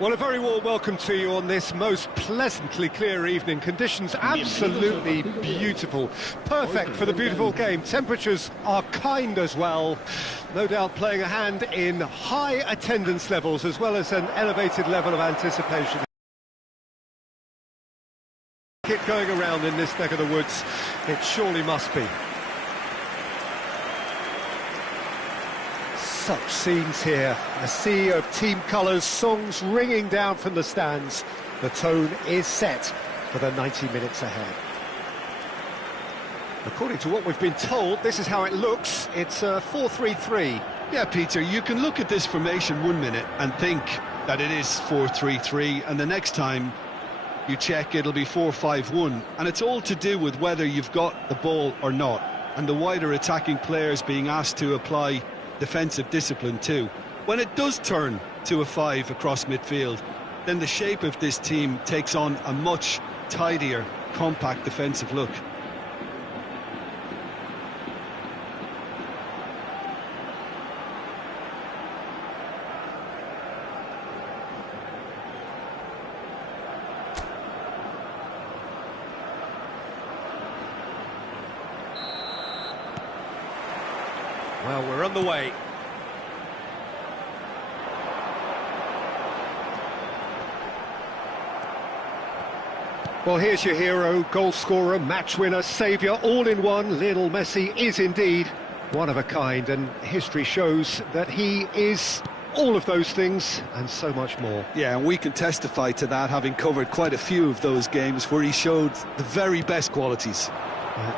Well, a very warm welcome to you on this most pleasantly clear evening. Conditions absolutely beautiful. Perfect for the beautiful game. Temperatures are kind as well. No doubt playing a hand in high attendance levels as well as an elevated level of anticipation. It going around in this neck of the woods. It surely must be. Such scenes here, a sea of team colours, songs ringing down from the stands. The tone is set for the 90 minutes ahead. According to what we've been told, this is how it looks. It's a 4-3-3. Yeah, Peter, you can look at this formation 1 minute and think that it is 4-3-3, and the next time you check it'll be 4-5-1, and it's all to do with whether you've got the ball or not, and the wider attacking players being asked to apply defensive discipline too. When it does turn to a 5 across midfield, then the shape of this team takes on a much tidier, compact defensive look. Well, we're on the way. Well, here's your hero, goal scorer, match winner, saviour, all in one. Lionel Messi is indeed one of a kind, and history shows that he is all of those things and so much more. Yeah, and we can testify to that, having covered quite a few of those games where he showed the very best qualities.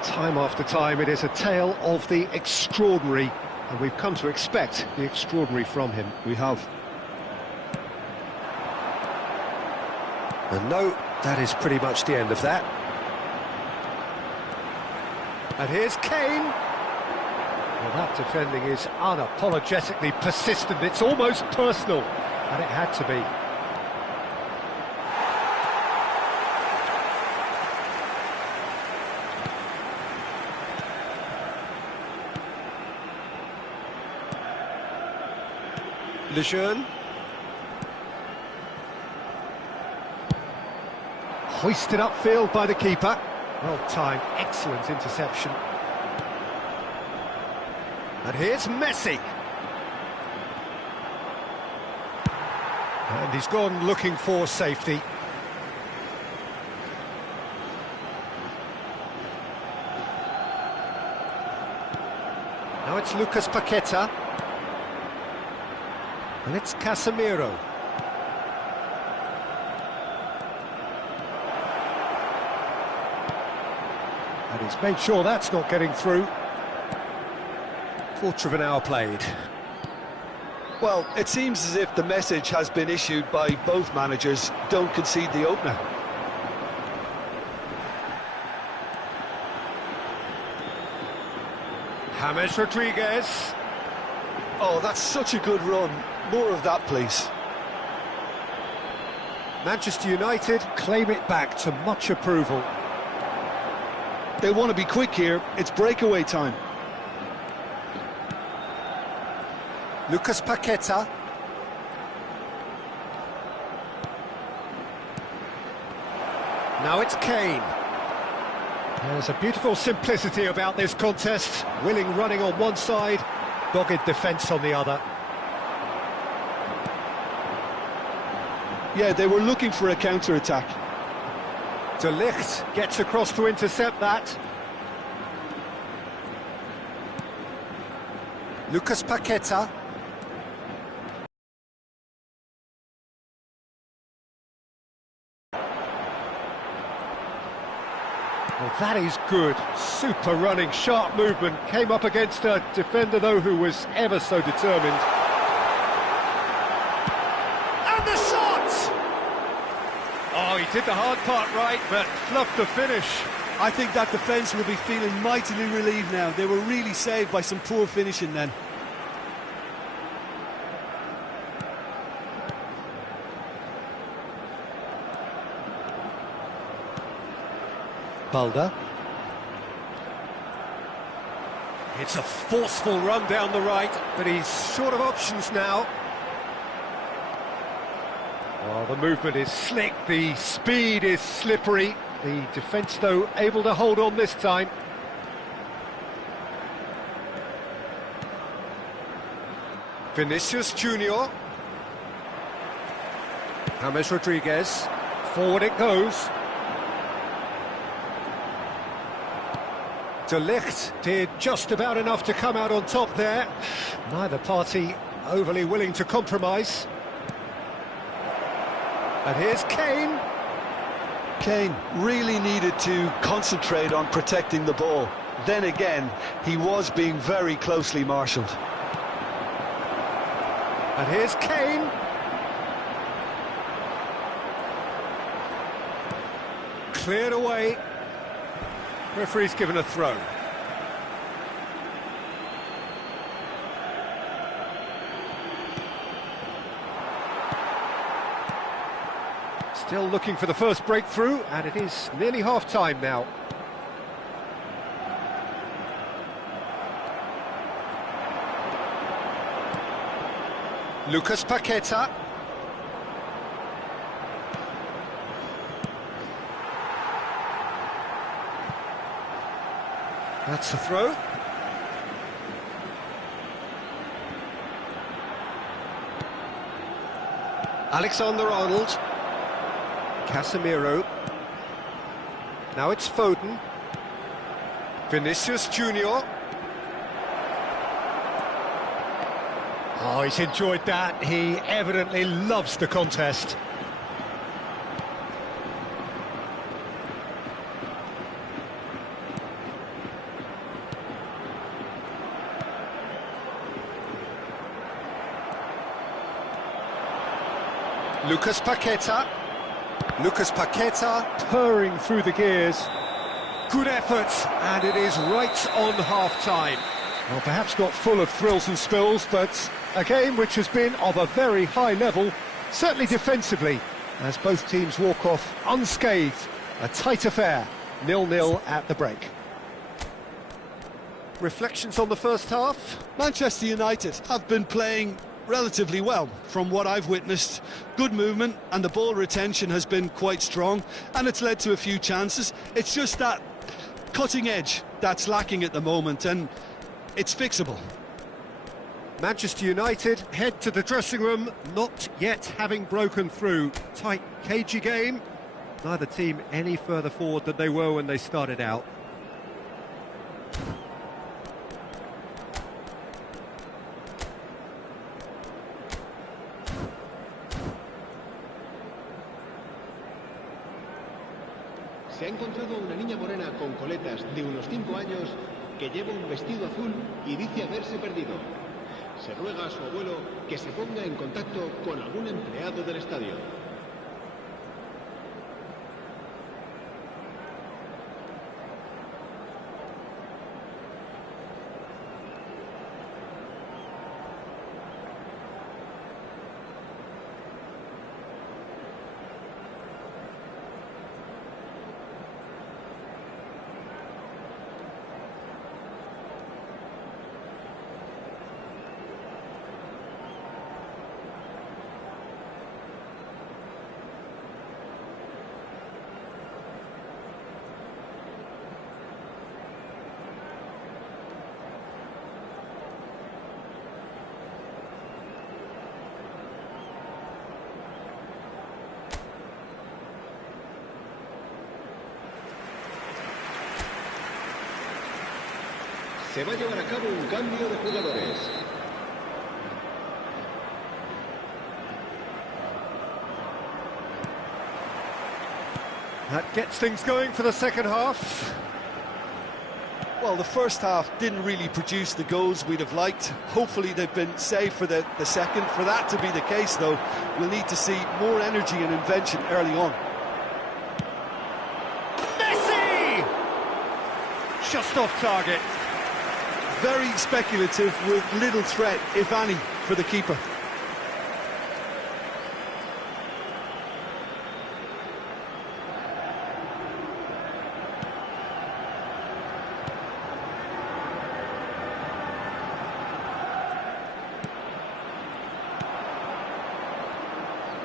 Time after time, it is a tale of the extraordinary, and we've come to expect the extraordinary from him. We have. And no, that is pretty much the end of that. And here's Kane. Well, that defending is unapologetically persistent. It's almost personal, and it had to be. Lejeune. Hoisted upfield by the keeper. Well timed, excellent interception. And here's Messi. And he's gone looking for safety. Now it's Lucas Paqueta. And it's Casemiro. And he's made sure that's not getting through. Quarter of an hour played. Well, it seems as if the message has been issued by both managers: don't concede the opener. James Rodriguez. Oh, that's such a good run. More of that, please. Manchester United claim it back to much approval. They want to be quick here. It's breakaway time. Lucas Paqueta. Now it's Kane. There's a beautiful simplicity about this contest. Willing running on one side, dogged defence on the other. Yeah, they were looking for a counter-attack. De Ligt gets across to intercept that. Lucas Paqueta. Well, that is good. Super running, sharp movement. Came up against a defender, though, who was ever so determined. And the shot! Oh, he did the hard part right, but fluffed the finish. I think that defence will be feeling mightily relieved now. They were really saved by some poor finishing then. Balda. It's a forceful run down the right, but he's short of options now. Oh, the movement is slick, the speed is slippery. The defence, though, able to hold on this time. Vinicius Junior. James Rodriguez. Forward it goes. De Ligt did just about enough to come out on top there. Neither party overly willing to compromise. And here's Kane. Kane really needed to concentrate on protecting the ball. Then again, he was being very closely marshalled. And here's Kane. Cleared away. Referee's given a throw. Still looking for the first breakthrough, and it is nearly half-time now. Lucas Paqueta. That's the throw. Alexander-Arnold. Casemiro. Now it's Foden. Vinicius Junior. Oh, he's enjoyed that. He evidently loves the contest. Lucas Paqueta. Lucas Paqueta purring through the gears. Good effort, and it is right on half-time. Well, perhaps not full of thrills and spills, but a game which has been of a very high level, certainly defensively, as both teams walk off unscathed. A tight affair, 0-0 at the break. Reflections on the first half? Manchester United have been playing relatively well from what I've witnessed. Good movement and the ball retention has been quite strong, and it's led to a few chances. It's just that cutting edge that's lacking at the moment, and it's fixable. Manchester United head to the dressing room, not yet having broken through. Tight, cagey game. Neither team any further forward than they were when they started out. Se ha encontrado una niña morena con coletas de unos 5 años que lleva un vestido azul y dice haberse perdido. Se ruega a su abuelo que se ponga en contacto con algún empleado del estadio. Se va a llevar a cabo un cambio de jugadores. That gets things going for the second half. Well, the first half didn't really produce the goals we'd have liked. Hopefully they've been saved for the second. For that to be the case, though, we'll need to see more energy and invention early on. Messi! Just off target. Very speculative with little threat, if any, for the keeper.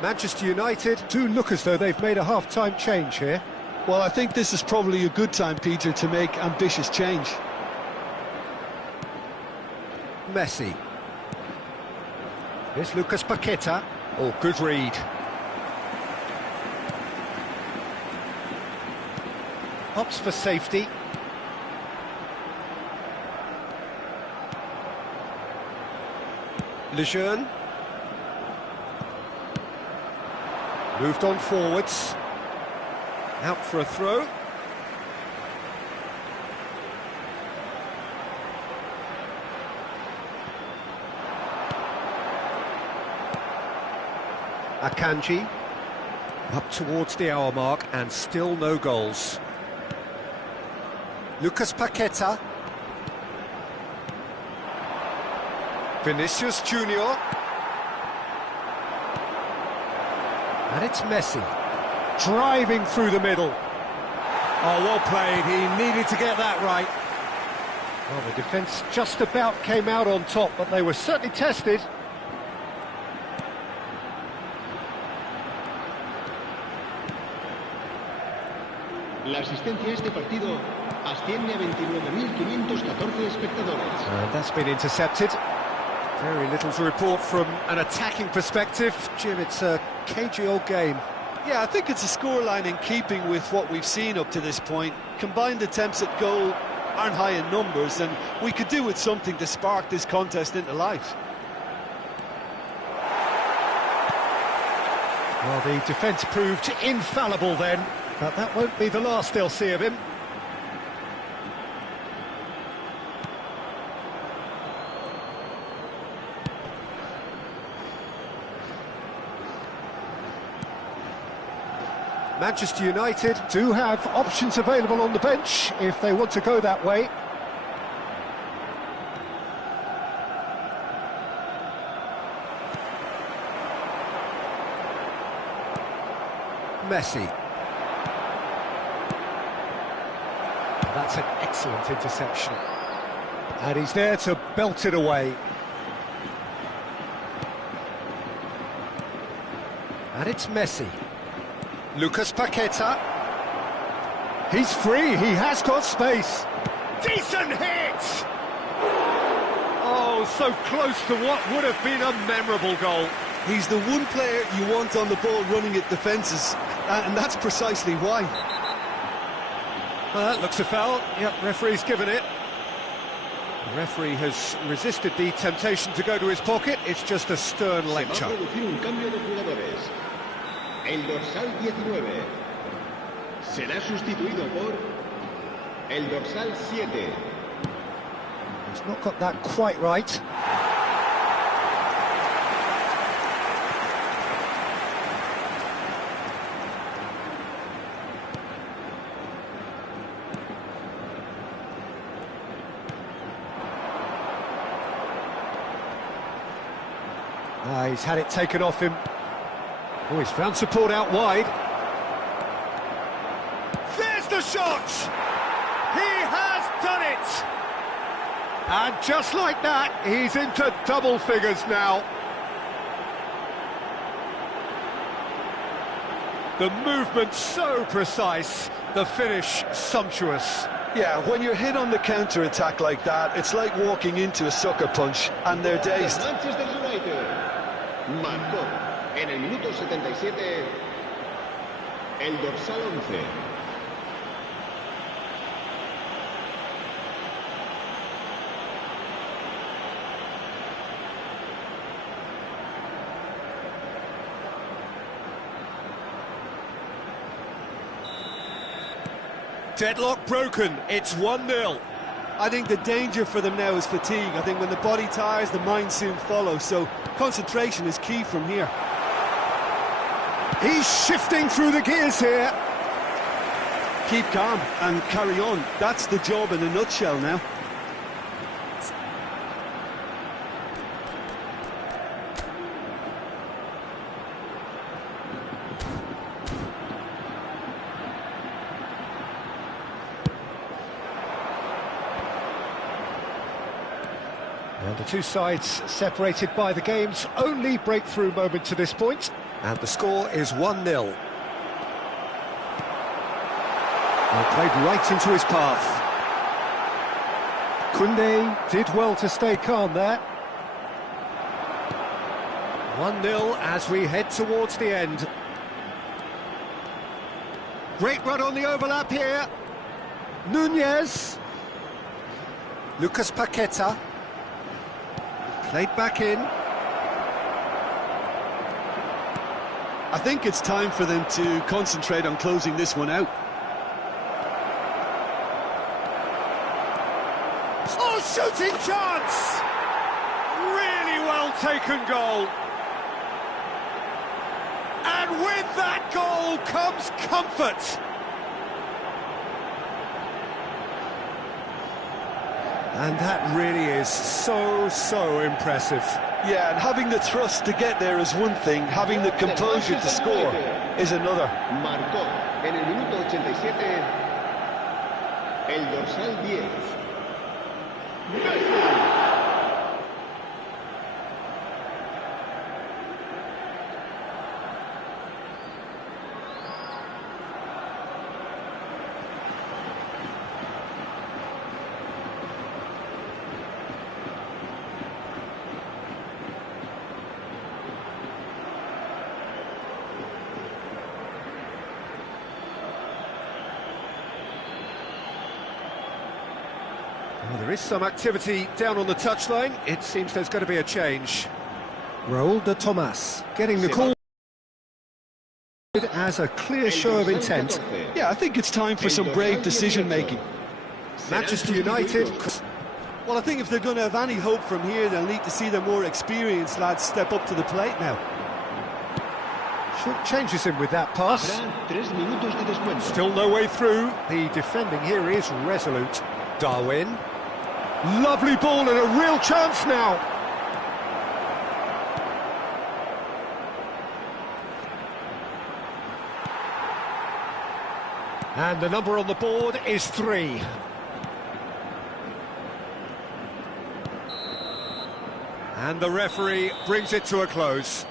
Manchester United do look as though they've made a half-time change here. Well, I think this is probably a good time, Peter, to make ambitious change. Messi. Here's Lucas Paqueta. Oh, good read. Hops for safety. Lejeune. Moved on forwards. Out for a throw. Akanji. Up towards the hour mark and still no goals. Lucas Paqueta. Vinicius Junior. And it's Messi. Driving through the middle. Oh, well played. He needed to get that right. Well, the defence just about came out on top, but they were certainly tested. La asistencia a este partido asciende a 29.514 espectadores. And that's been intercepted. Very little to report from an attacking perspective. Jim, it's a cagey old game. Yeah, I think it's a scoreline in keeping with what we've seen up to this point. Combined attempts at goal aren't high in numbers, and we could do with something to spark this contest into life. Well, the defence proved infallible then, but that won't be the last they'll see of him. Manchester United do have options available on the bench if they want to go that way. Messi. That's an excellent interception. And he's there to belt it away. And it's Messi. Lucas Paqueta. He's free, he has got space. Decent hit! Oh, so close to what would have been a memorable goal. He's the one player you want on the ball running at defences, and that's precisely why. Well, that looks a foul. Yep, referee's given it. The referee has resisted the temptation to go to his pocket. It's just a stern lecture. Se va a producir un cambio de jugadores. El dorsal 19 será sustituido por el dorsal 7. He's not got that quite right. He's had it taken off him. Oh, he's found support out wide. There's the shot! He has done it! And just like that, he's into double figures now. The movement so precise, the finish sumptuous. Yeah, when you're hit on the counter-attack like that, it's like walking into a sucker punch, and they're dazed. Manchester United marcó en el minuto 77 el dorsal 11. Deadlock broken, it's 1-0. I think the danger for them now is fatigue. I think when the body tires, the mind soon follows, so concentration is key from here. He's shifting through the gears here. Keep calm and carry on. That's the job in a nutshell now. And the two sides separated by the game's only breakthrough moment to this point. And the score is 1-0. Well, played right into his path. Koundé did well to stay calm there. 1-0 as we head towards the end. Great run on the overlap here. Nunez. Lucas Paqueta. Played back in. I think it's time for them to concentrate on closing this one out. Oh, shooting chance! Really well taken goal. And with that goal comes comfort. And that really is so impressive. Yeah, and having the thrust to get there is one thing, having the composure to score is another. Marcó en el minuto 87 el dorsal 10. Well, there is some activity down on the touchline. It seems there's going to be a change. Raúl de Tomás getting the call as a clear show of intent. Yeah, I think it's time for some brave decision-making. Manchester United. Well, I think if they're going to have any hope from here, they'll need to see their more experienced lads step up to the plate now. Short changes him with that pass. Still no way through. The defending here is resolute. Darwin. Lovely ball and a real chance now. And the number on the board is 3. And the referee brings it to a close.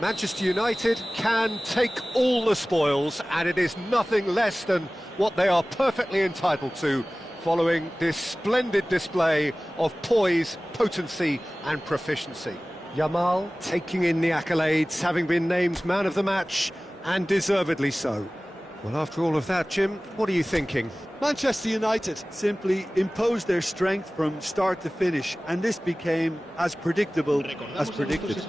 Manchester United can take all the spoils, and it is nothing less than what they are perfectly entitled to, following this splendid display of poise, potency and proficiency. Yamal taking in the accolades, having been named man of the match, and deservedly so. Well, after all of that, Jim, what are you thinking? Manchester United simply imposed their strength from start to finish, and this became as predictable as predicted.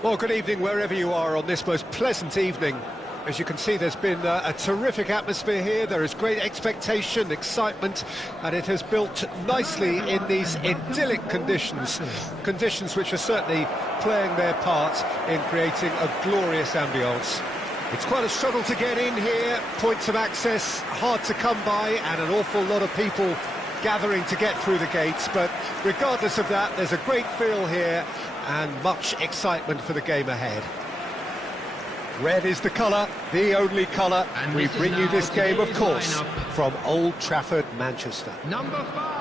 Well, good evening wherever you are on this most pleasant evening. As you can see, there's been a terrific atmosphere here. There is great expectation, excitement, and it has built nicely in these idyllic conditions. Conditions which are certainly playing their part in creating a glorious ambience. It's quite a struggle to get in here, points of access hard to come by, and an awful lot of people gathering to get through the gates, but regardless of that, there's a great feel here and much excitement for the game ahead. Red is the colour, the only colour. And We this is bring you now this game, of today's course, lineup. from Old Trafford, Manchester. Number 5.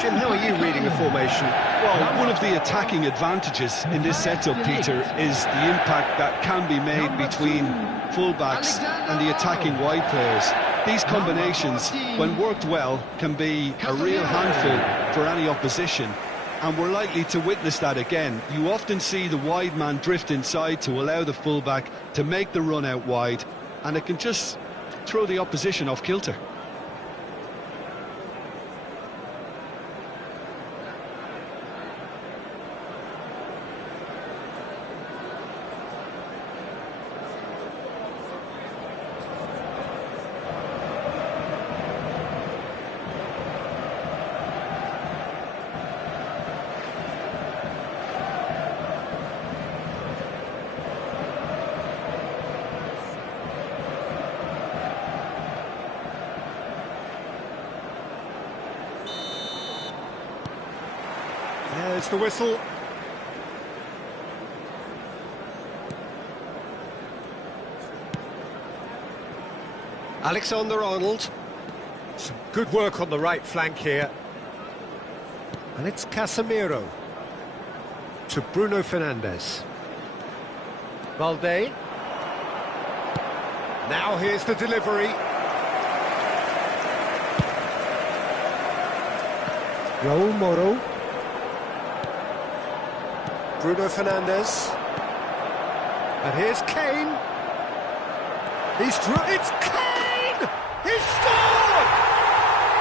Jim, how are you reading the formation? Well, one of the attacking advantages in this setup, Peter, is the impact that can be made between fullbacks and the attacking wide players. These combinations, when worked well, can be a real handful for any opposition, and we're likely to witness that again. You often see the wide man drift inside to allow the fullback to make the run out wide, and it can just throw the opposition off kilter. There's the whistle. Alexander-Arnold. Some good work on the right flank here. And it's Casemiro to Bruno Fernandes. Valde. Now here's the delivery. Raul Moro. Bruno Fernandes. And here's Kane. He's through. It's Kane! He's scored!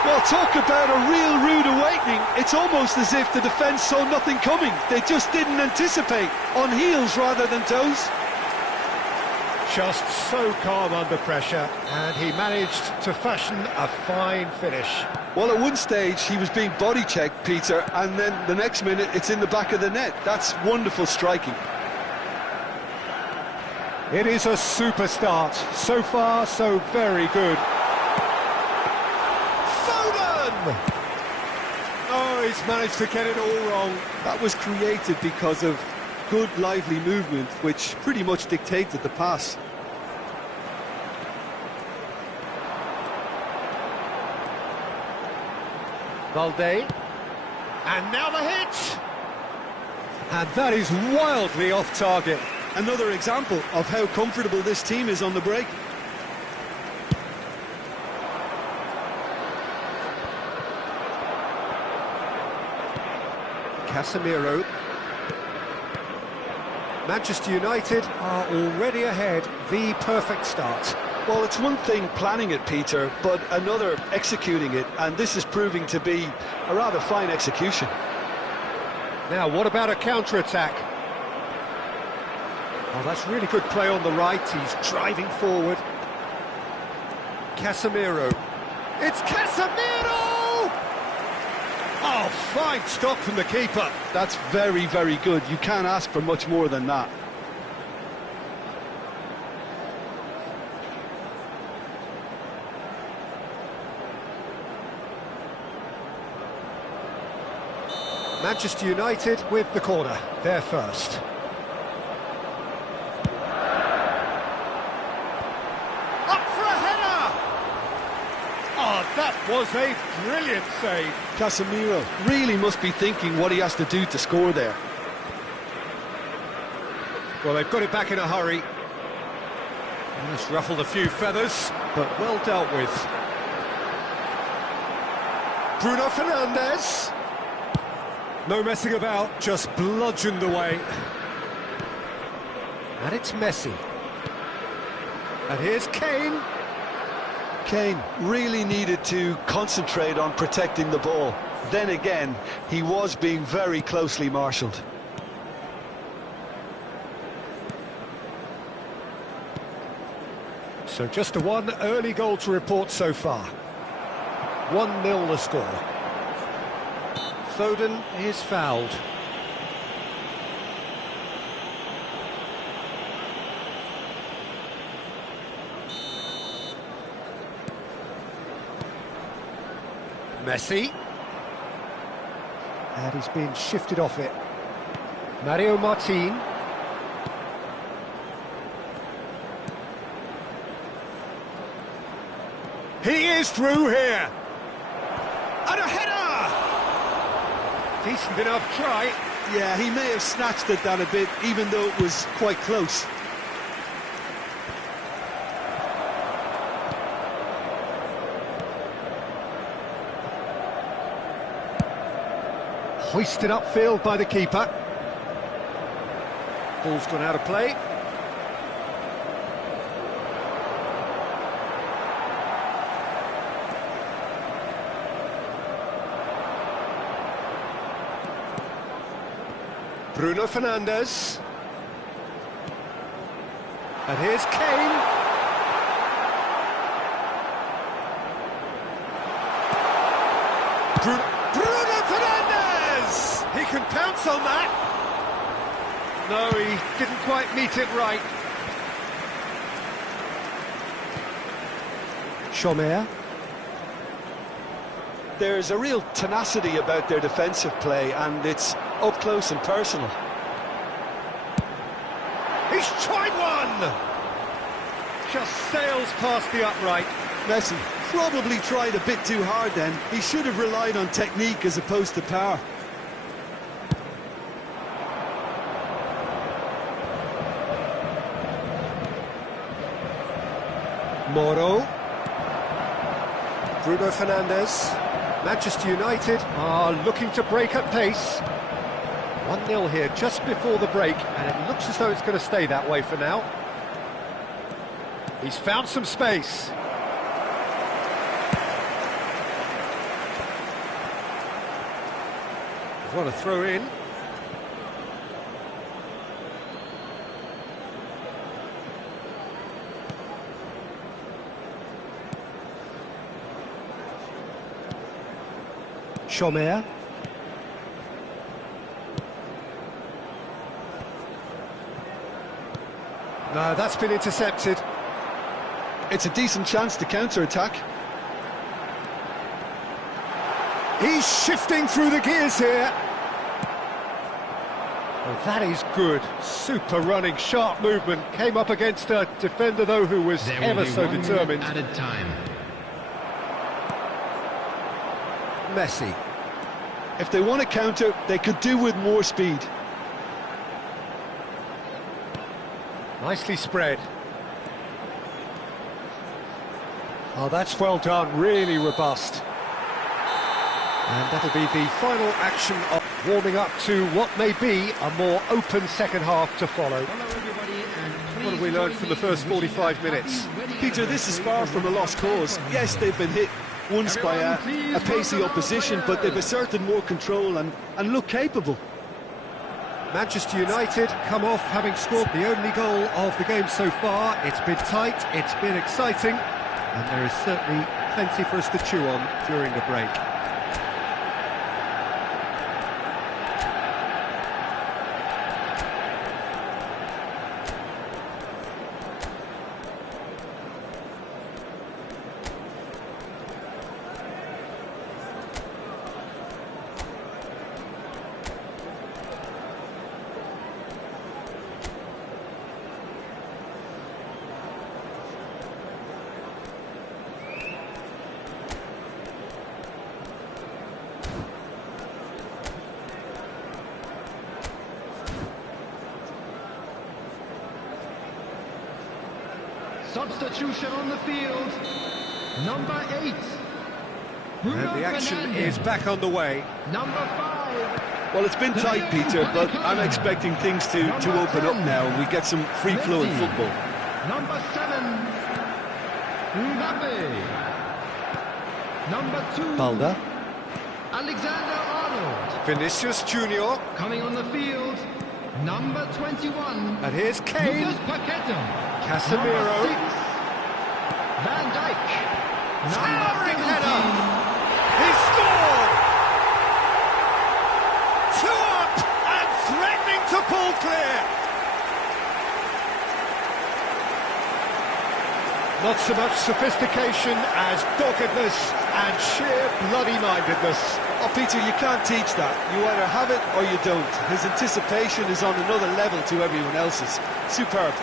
Well, talk about a real rude awakening. It's almost as if the defence saw nothing coming. They just didn't anticipate. On heels rather than toes. Just so calm under pressure, and he managed to fashion a fine finish. Well, at one stage he was being body checked, Peter, and then the next minute it's in the back of the net. That's wonderful striking. It is a super start. So far, so very good. Foden! Oh, he's managed to get it all wrong. That was created because of good, lively movement, which pretty much dictated the pass. Valde. And now the hit! And that is wildly off target. Another example of how comfortable this team is on the break. Casemiro. Manchester United are already ahead. The perfect start. Well, it's one thing planning it, Peter, but another executing it, and this is proving to be a rather fine execution. Now, what about a counter-attack? Oh, that's really good play on the right. He's driving forward. Casemiro. It's Casemiro! Oh, fine stop from the keeper. That's very, very good. You can't ask for much more than that. Manchester United with the corner. They're first. That was a brilliant save. Casemiro really must be thinking what he has to do to score there. Well, they've got it back in a hurry. It's ruffled a few feathers, but well dealt with. Bruno Fernandes. No messing about, just bludgeoned away. And it's Messi. And here's Kane. Kane really needed to concentrate on protecting the ball. Then again, he was being very closely marshalled. So just the one early goal to report so far. 1-0 the score. Foden is fouled. Messi. And he's been shifted off it. Mario Martin. He is through here. And a header! Decent enough try. Yeah, he may have snatched at that a bit, even though it was quite close. Hoisted upfield by the keeper. Ball's gone out of play. Bruno Fernandes. And here's Kane. Bruno Fernandes! He can pounce on that. No, he didn't quite meet it right. Chomer. There's a real tenacity about their defensive play, and it's up close and personal. He's tried one! Just sails past the upright. Messi probably tried a bit too hard then. He should have relied on technique as opposed to power. Moro. Bruno Fernandes. Manchester United are looking to break at pace. 1-0 here just before the break, and it looks as though it's going to stay that way for now. He's found some space. What a throw in. Chomer. No, that's been intercepted. It's a decent chance to counter-attack. He's shifting through the gears here. Oh, that is good. Super running, sharp movement. Came up against a defender, though, who was ever so determined. Added time. Messi. If they want to counter, they could do with more speed. Nicely spread. Oh, that's well done, really robust. And that'll be the final action of warming up to what may be a more open second half to follow. What have we learned from the first 45 minutes? Peter, this is far from a lost cause. Yes, they've been hit once by a pacey opposition, but they've asserted more control and look capable. Manchester United come off having scored the only goal of the game so far. It's been tight, it's been exciting, and there is certainly plenty for us to chew on during the break. Substitution on the field, number 8. And the action is back on the way. Number 5. Well, it's been tight, Peter, but I'm expecting things to open up now and we get some free-flowing football. Number 7. Mbappe. Number 2. Balda. Alexander-Arnold. Vinicius Junior. Coming on the field, number 21. And here's Kane. Lucas Paqueta. Casemiro. 6. Van Dijk. Towering header. He scored. 2 up and threatening to pull clear. Not so much sophistication as doggedness and sheer bloody-mindedness. Oh, Peter, you can't teach that. You either have it or you don't. His anticipation is on another level to everyone else's. Superb.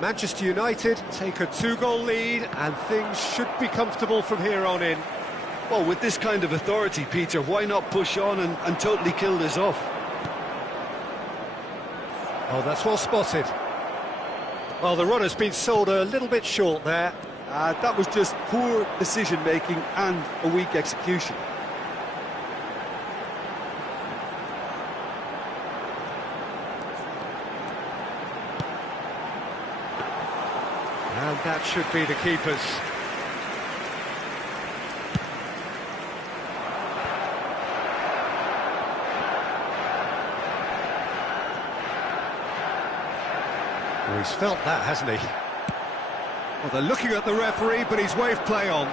Manchester United take a 2-goal lead and things should be comfortable from here on in. Well, with this kind of authority, Peter, why not push on and totally kill this off? Oh, that's well spotted. Well, the runner's been sold a little bit short there. That was just poor decision-making and a weak execution. And that should be the keeper's. Well, he's felt that, hasn't he? Well, they're looking at the referee, but he's waved play on.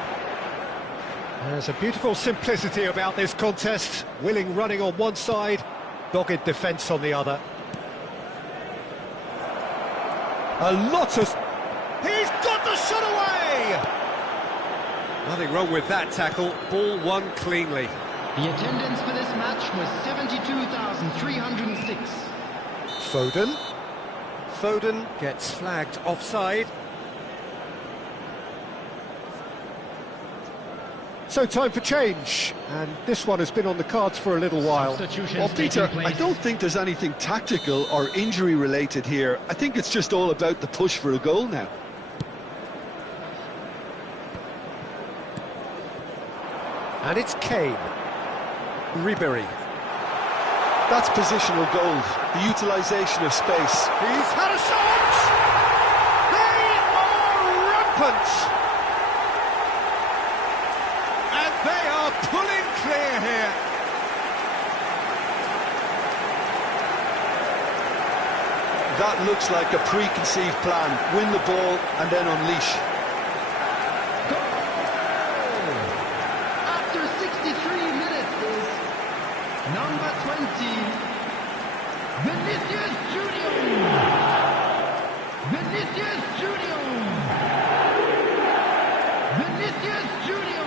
There's a beautiful simplicity about this contest. Willing running on one side, dogged defence on the other. A lot of... He's got the shot away! Nothing wrong with that tackle. Ball won cleanly. The attendance for this match was 72,306. Foden. Foden gets flagged offside. So time for change, and this one has been on the cards for a little while. Well, Peter, I don't think there's anything tactical or injury related here. I think it's just all about the push for a goal now. And it's Kane. Ribery. That's positional gold, the utilisation of space. He's had a shot! They are rampant! And they are pulling clear here. That looks like a preconceived plan. Win the ball and then unleash. After 63 minutes is number 20, Vinicius Junior. Vinicius Junior. Vinicius Junior.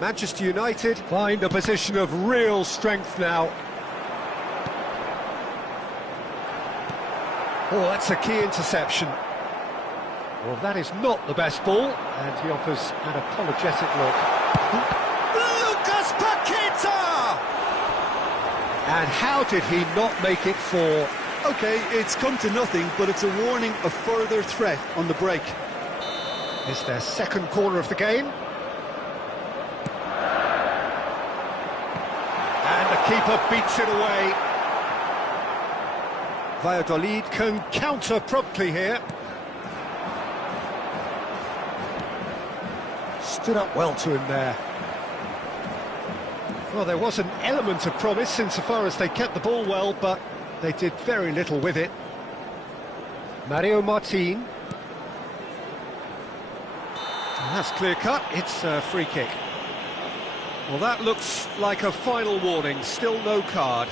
Manchester United find a position of real strength now. Oh, that's a key interception. Well, that is not the best ball, and he offers an apologetic look. Lucas Paqueta! And how did he not make it 4? OK, it's come to nothing, but it's a warning of further threat on the break. It's their second corner of the game. And the keeper beats it away. Valladolid can counter promptly here. Stood up well to him there. Well, there was an element of promise insofar as they kept the ball well, but they did very little with it. Mario Martin. And that's clear cut, it's a free kick. Well, that looks like a final warning, still no card.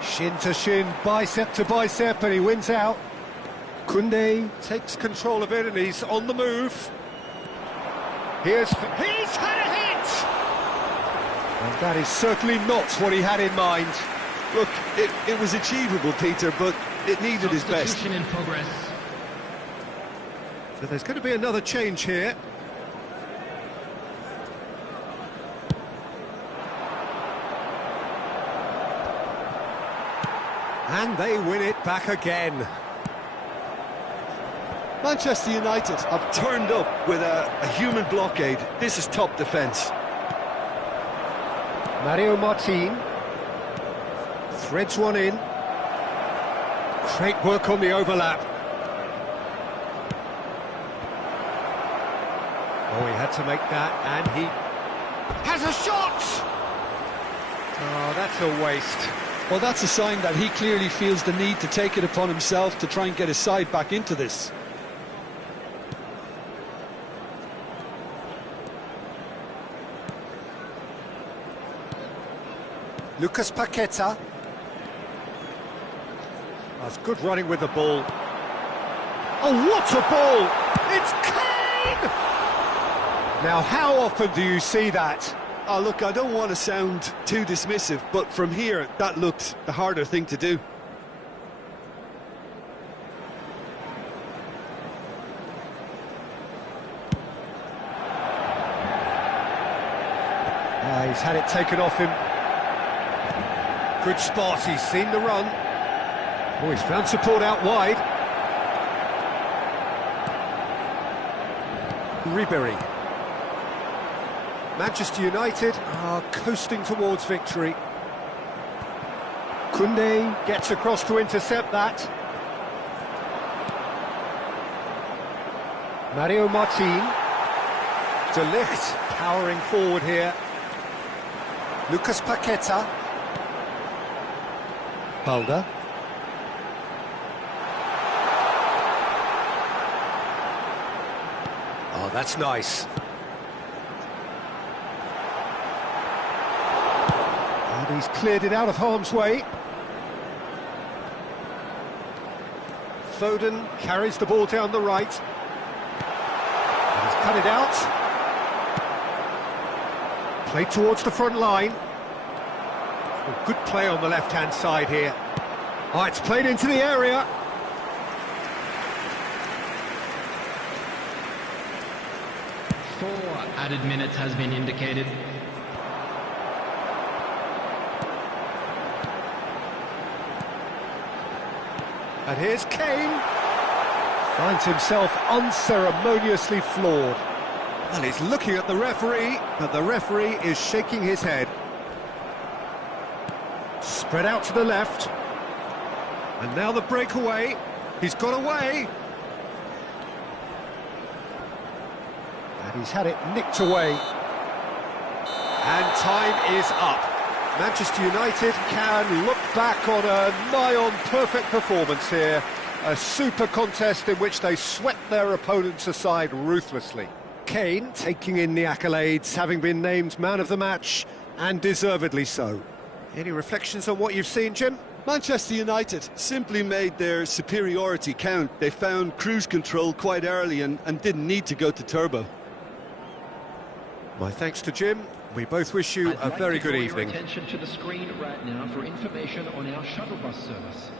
Shin to shin, bicep to bicep, and he wins out. Koundé takes control of it and he's on the move. He's had a hit! And that is certainly not what he had in mind. Look, it was achievable, Peter, but it needed his best. Substitution in progress. So there's going to be another change here. And they win it back again. Manchester United have turned up with a human blockade. This is top defence. Mario Martin threads one in. Great work on the overlap. Oh, he had to make that, and he has a shot! Oh, that's a waste. Well, that's a sign that he clearly feels the need to take it upon himself to try and get his side back into this. Lucas Paqueta. That's good running with the ball. Oh, what a ball! It's Kane! Now, how often do you see that? Oh, look, I don't want to sound too dismissive, but from here, that looked the harder thing to do. He's had it taken off him. Good spot, he's seen the run. Oh, he's found support out wide. Ribery. Manchester United are coasting towards victory. Koundé gets across to intercept that. Mario Martin. De Ligt powering forward here. Lucas Paqueta. Balda. Oh, that's nice. And he's cleared it out of harm's way. Foden carries the ball down the right. And he's cut it out. Played towards the front line. Oh, good play on the left-hand side here. Oh, it's played into the area. Four added minutes has been indicated. And here's Kane. Finds himself unceremoniously floored. Well, he's looking at the referee, but the referee is shaking his head. Spread out to the left. And now the breakaway. He's got away. And he's had it nicked away. And time is up. Manchester United can look back on a nigh-on perfect performance here. A super contest in which they swept their opponents aside ruthlessly. Kane taking in the accolades, having been named man of the match, and deservedly so. Any reflections on what you've seen, Jim? Manchester United simply made their superiority count. They found cruise control quite early and didn't need to go to turbo. My thanks to Jim. We both wish you a very good evening. I'd like to draw your attention to the screen right now for information on our shuttle bus service.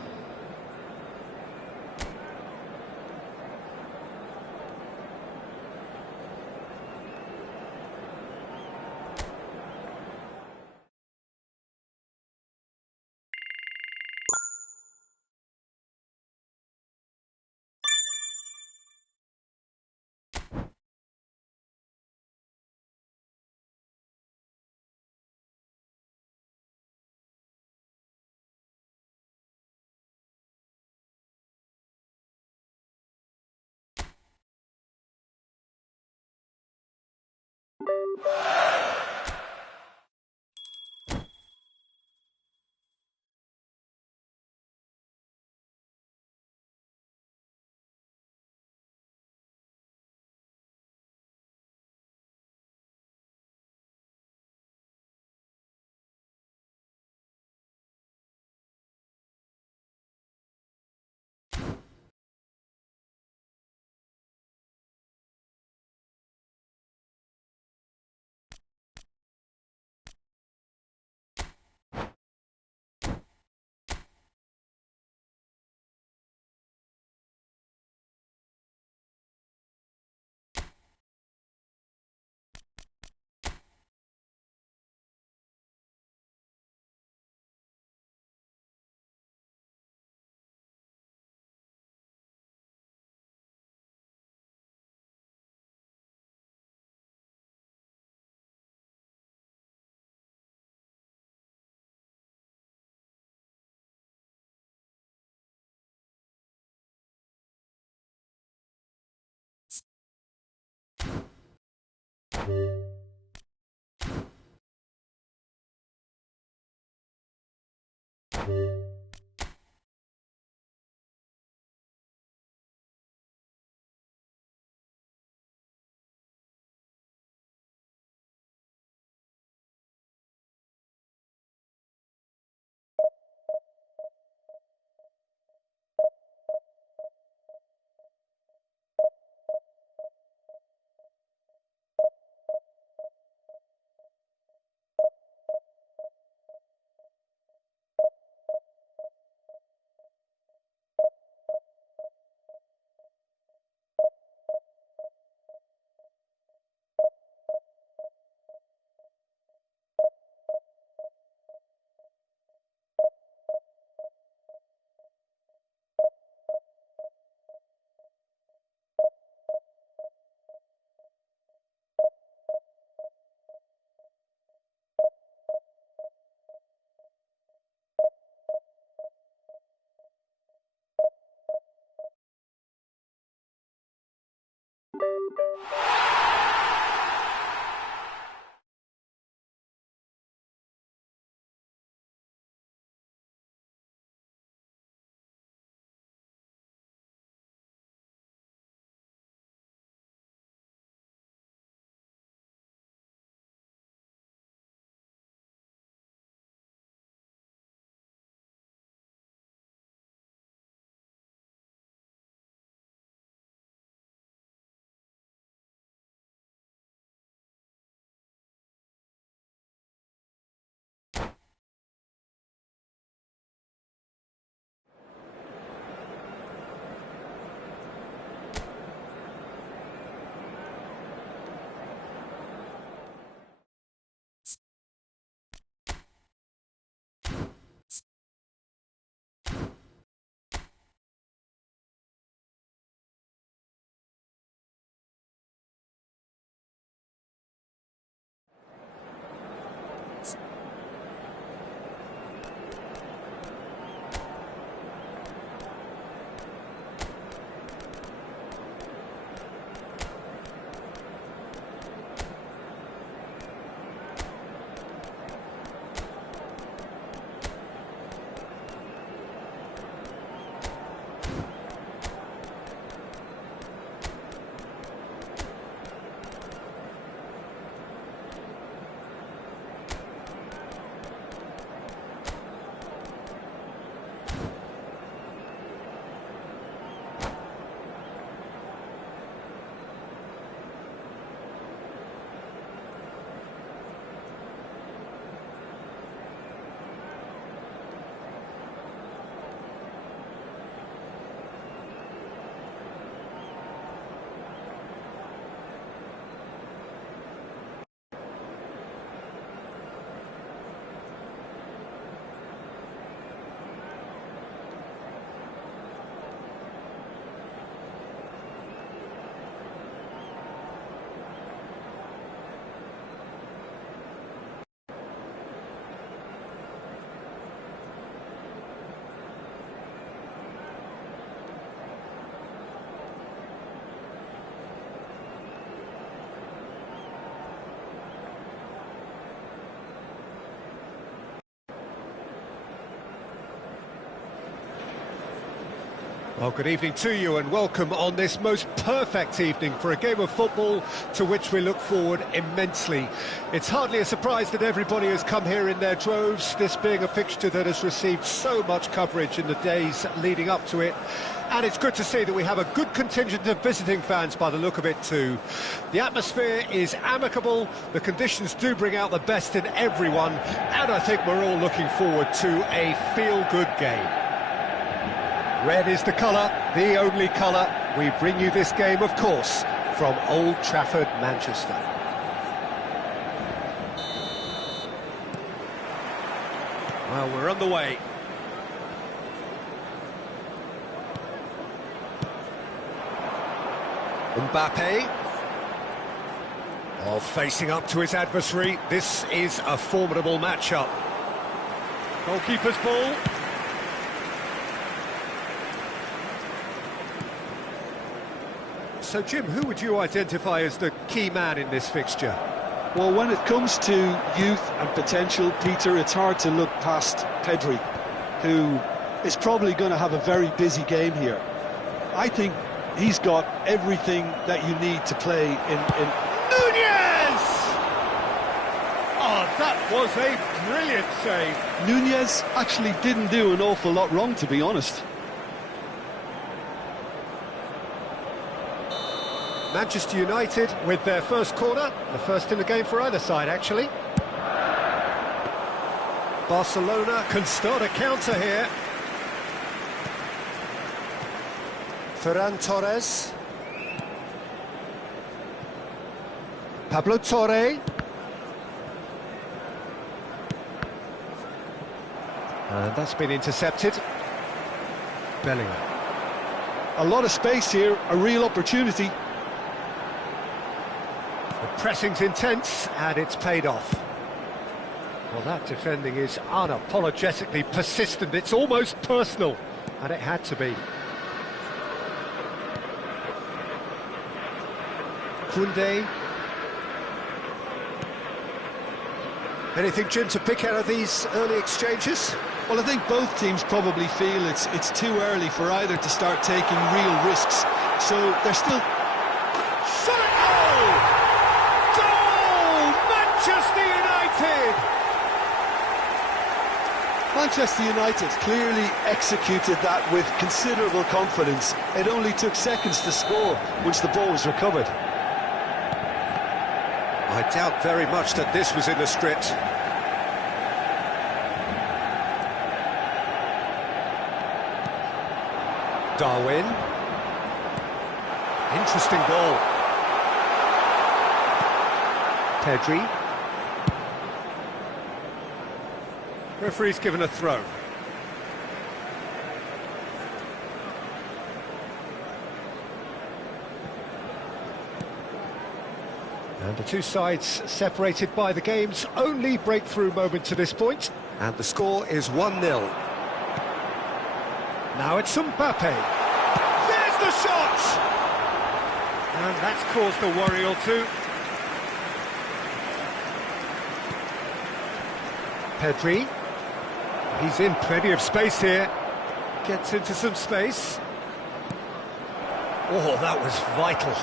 Well, good evening to you and welcome on this most perfect evening for a game of football to which we look forward immensely. It's hardly a surprise that everybody has come here in their droves, this being a fixture that has received so much coverage in the days leading up to it. And it's good to see that we have a good contingent of visiting fans by the look of it too. The atmosphere is amicable, the conditions do bring out the best in everyone, and I think we're all looking forward to a feel-good game. Red is the colour, the only colour. We bring you this game, of course, from Old Trafford, Manchester. Well, we're on the way. Mbappe. Oh, facing up to his adversary. This is a formidable matchup. Goalkeeper's ball. So, Jim, who would you identify as the key man in this fixture? Well, when it comes to youth and potential, Peter, it's hard to look past Pedri, who is probably going to have a very busy game here. I think he's got everything that you need to play in... Nunez! Oh, that was a brilliant save. Nunez actually didn't do an awful lot wrong, to be honest. Manchester United with their first corner, the first in the game for either side, actually. Barcelona can start a counter here. Ferran Torres. Pablo Torre. And that's been intercepted. Bellingham. A lot of space here, a real opportunity. The pressing's intense, and it's paid off. Well, that defending is unapologetically persistent. It's almost personal, and it had to be. Koundé. Anything, Jim, to pick out of these early exchanges? Well, I think both teams probably feel it's too early for either to start taking real risks. So they're still... Shot it! Goal! Manchester United! Manchester United clearly executed that with considerable confidence. It only took seconds to score once the ball was recovered. I doubt very much that this was in the script. Darwin. Interesting ball. Pedri. Referee's given a throw. And the two sides separated by the game's only breakthrough moment to this point. And the score is 1-0. Now it's Mbappe. There's the shot! And that's caused a worry or two. Pedri. He's in plenty of space here. Gets into some space. Oh, that was vital.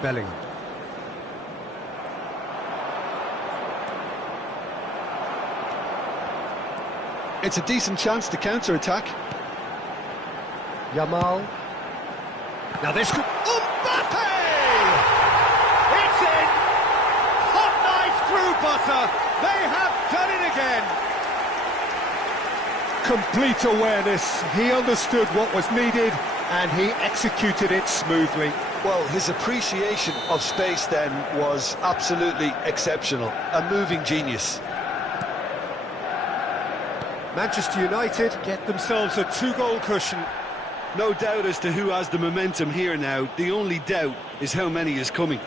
Bellingham. It's a decent chance to counter-attack. Yamal. Now this could... Mbappe! It's in! Hot knife through butter! They have done it again! Complete awareness. He understood what was needed and he executed it smoothly. Well, his appreciation of space then was absolutely exceptional. A moving genius. Manchester United get themselves a two-goal cushion. No doubt as to who has the momentum here now. The only doubt is how many is coming.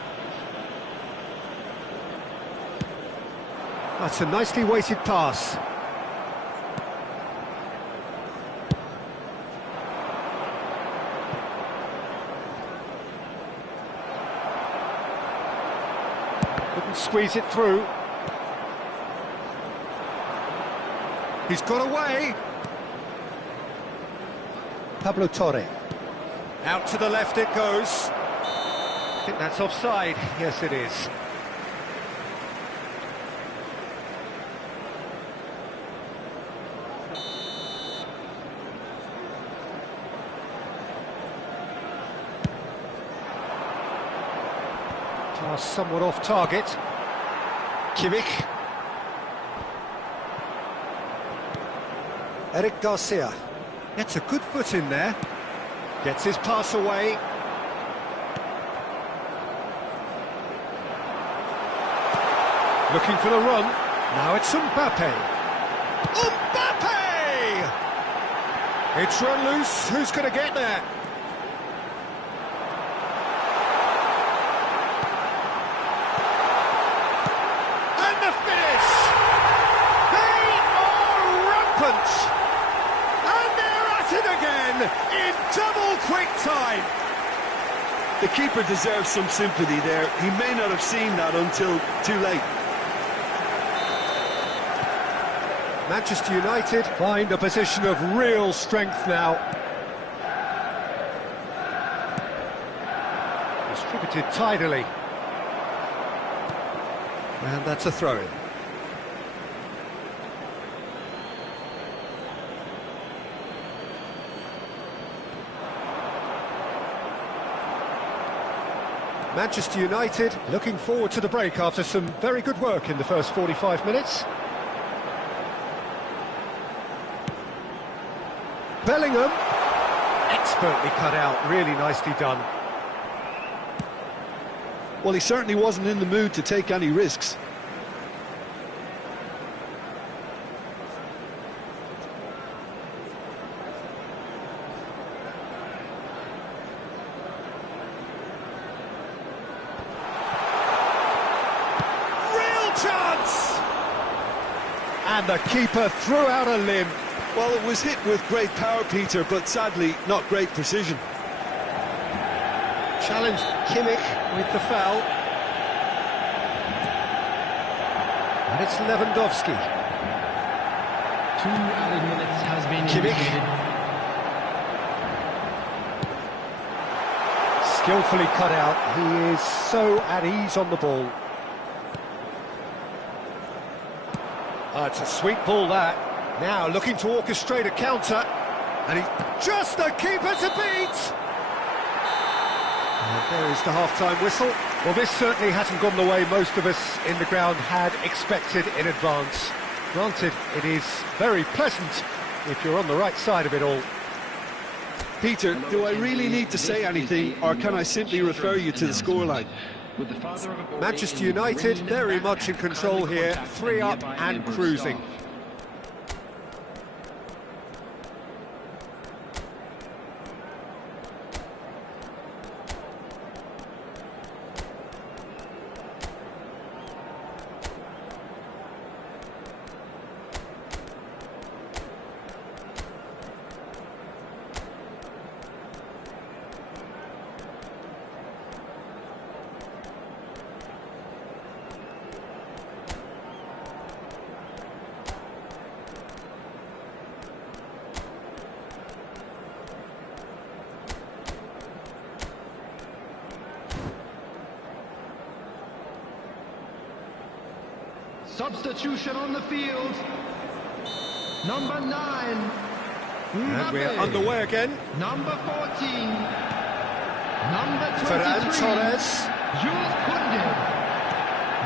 That's a nicely weighted pass. Couldn't squeeze it through. He's got away. Pablo Torre. Out to the left it goes. I think that's offside. Yes, it is. Pass somewhat off target. Kimmich. Eric Garcia gets a good foot in there. Gets his pass away. Looking for the run. Now it's Mbappe. Mbappe! It's run loose. Who's going to get there? And the finish! They are rampant! And they're at it again in double quick time. The keeper deserves some sympathy there. He may not have seen that until too late. Manchester United find a position of real strength now. Distributed tidily. And that's a throw-in. Manchester United looking forward to the break after some very good work in the first 45 minutes. Bellingham, expertly cut out, really nicely done. Well, he certainly wasn't in the mood to take any risks. Chance! And the keeper threw out a limb. Well, it was hit with great power, Peter, but sadly not great precision. Challenged Kimmich with the foul. And it's Lewandowski. 2 added minutes has been indicated. Skillfully cut out. He is so at ease on the ball. It's a sweet ball, that. Now looking to orchestrate a counter. And he's just the keeper to beat! And there is the half-time whistle. Well, this certainly hasn't gone the way most of us in the ground had expected in advance. Granted, it is very pleasant if you're on the right side of it all. Peter, do I really need to say anything, or can I simply refer you to the scoreline? Manchester United very much in control here, 3 up and cruising. Substitution on the field. Number 9. And we're underway again. Number 14. Number 23. Ferran Torres. Jules Koundé.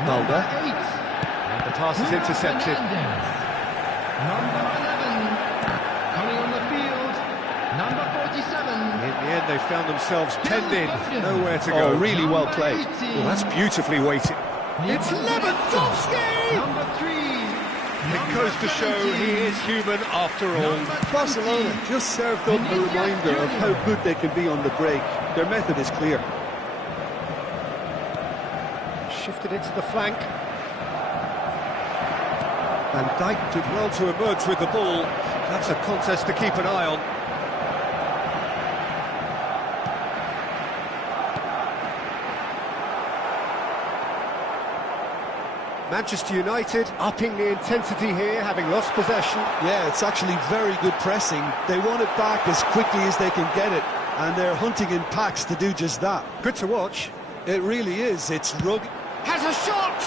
Mulder. Number 8. And the pass is intercepted. Number 11. Coming on the field. Number 47. In the end, they found themselves penned in. Nowhere to go. Oh, really well played. Well, that's beautifully weighted. It's Lewandowski! Number 3. It goes to show he is human after all. Barcelona just served up a reminder of how good they can be on the break. Their method is clear. Shifted it to the flank. Van Dijk did well to emerge with the ball. That's a contest to keep an eye on. Manchester United upping the intensity here, having lost possession. Yeah, it's actually very good pressing. They want it back as quickly as they can get it, and they're hunting in packs to do just that. Good to watch. It really is. It's rugged. Has a shot!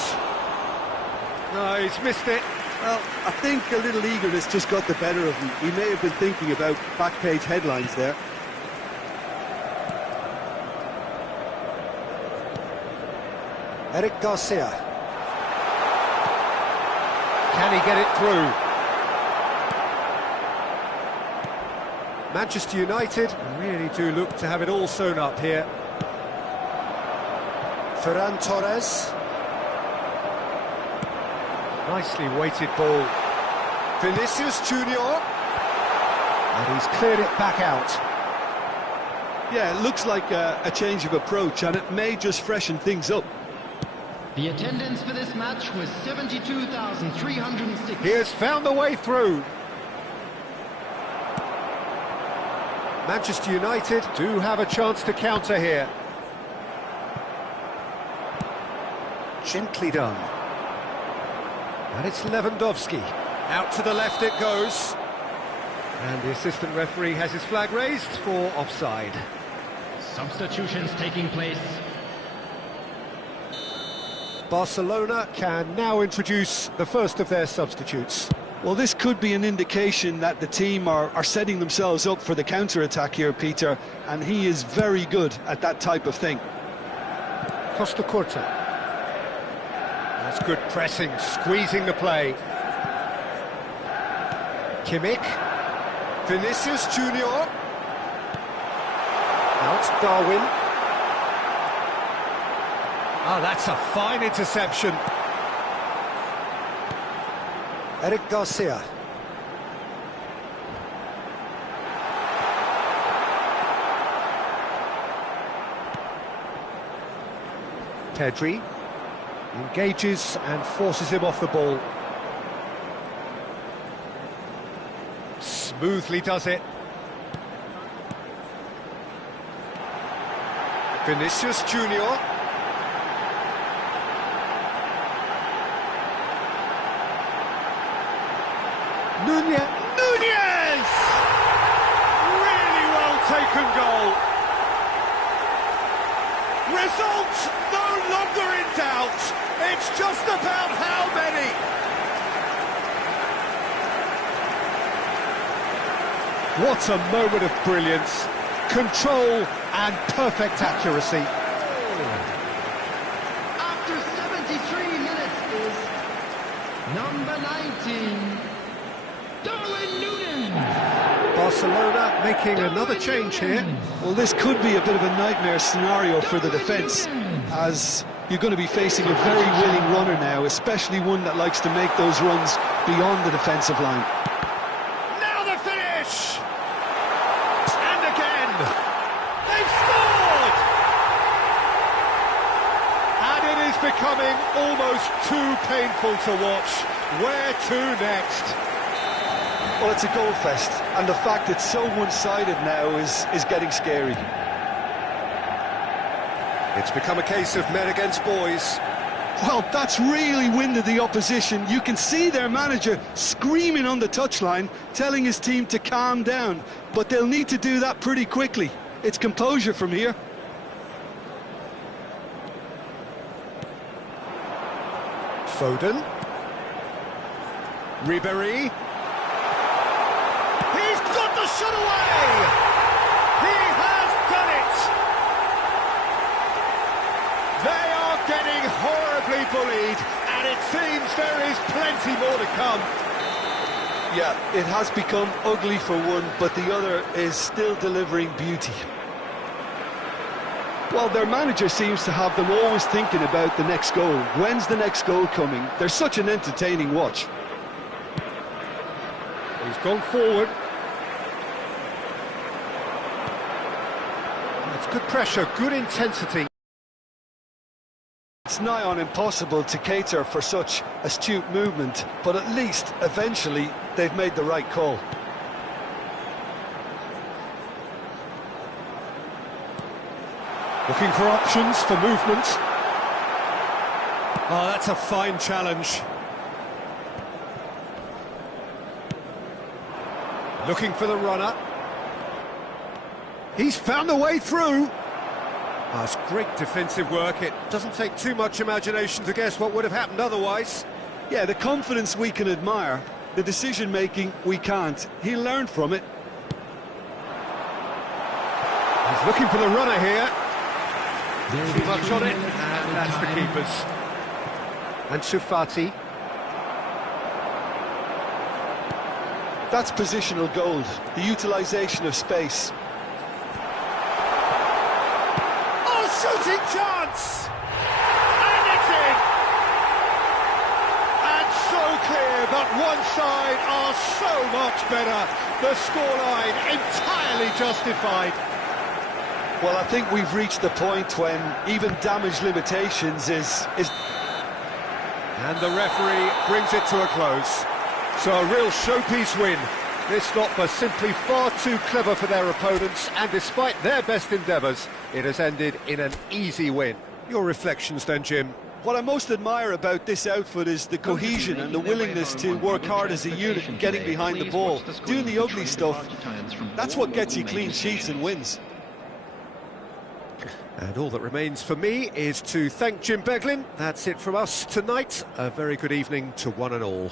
No, he's missed it. Well, I think a little eagerness just got the better of him. He may have been thinking about back-page headlines there. Eric Garcia. Can he get it through? Manchester United really do look to have it all sewn up here. Ferran Torres. Nicely weighted ball. Vinicius Junior. And he's cleared it back out. Yeah, it looks like a change of approach, and it may just freshen things up. The attendance for this match was 72,306. He has found the way through. Manchester United do have a chance to counter here. Gently done. And it's Lewandowski. Out to the left it goes. And the assistant referee has his flag raised for offside. Substitutions taking place. Barcelona can now introduce the first of their substitutes. Well, this could be an indication that the team are setting themselves up for the counter-attack here, Peter, and he is very good at that type of thing. Costa Curta. That's good pressing, squeezing the play. Kimmich. Vinicius Junior. Now it's Darwin. Oh, that's a fine interception. Eric Garcia. Pedri engages and forces him off the ball. Smoothly does it. Vinicius Junior. Nunez! Really well taken goal. Result no longer in doubt. It's just about how many. What a moment of brilliance. Control and perfect accuracy. After 73 minutes is number 19, Darwin Núñez. Barcelona making another change here. Well, this could be a bit of a nightmare scenario for the defence, as you're going to be facing a very willing runner now, especially one that likes to make those runs beyond the defensive line. Now the finish! And again! They've scored! And it is becoming almost too painful to watch. Where to next? Well, it's a goal fest, and the fact it's so one-sided now is getting scary. It's become a case of men against boys. Well, that's really winded the opposition. You can see their manager screaming on the touchline, telling his team to calm down, but they'll need to do that pretty quickly. It's composure from here. Foden. Ribéry. He's got the shot away! He has done it! They are getting horribly bullied, and it seems there is plenty more to come. Yeah, it has become ugly for one, but the other is still delivering beauty. Well, their manager seems to have them always thinking about the next goal. When's the next goal coming? They're such an entertaining watch. He's gone forward. It's good pressure, good intensity. It's nigh on impossible to cater for such astute movement, but at least, eventually, they've made the right call. Looking for options for movement. Oh, that's a fine challenge. Looking for the runner. He's found a way through. Oh, it's great defensive work. It doesn't take too much imagination to guess what would have happened otherwise. Yeah, the confidence we can admire, the decision-making we can't. He learned from it. He's looking for the runner here. Too much on it, and that's the keepers. And Sufati. That's positional gold, the utilisation of space. Oh, shooting chance! And it's in! And so clear that one side are so much better. The scoreline entirely justified. Well, I think we've reached the point when even damage limitations is... And the referee brings it to a close. So a real showpiece win. This stop was simply far too clever for their opponents, and despite their best endeavours, it has ended in an easy win. Your reflections then, Jim? What I most admire about this outfit is the cohesion and the willingness to work hard as a unit and getting behind the ball. Doing the ugly stuff, that's what gets you clean sheets and wins. And all that remains for me is to thank Jim Beglin. That's it from us tonight. A very good evening to one and all.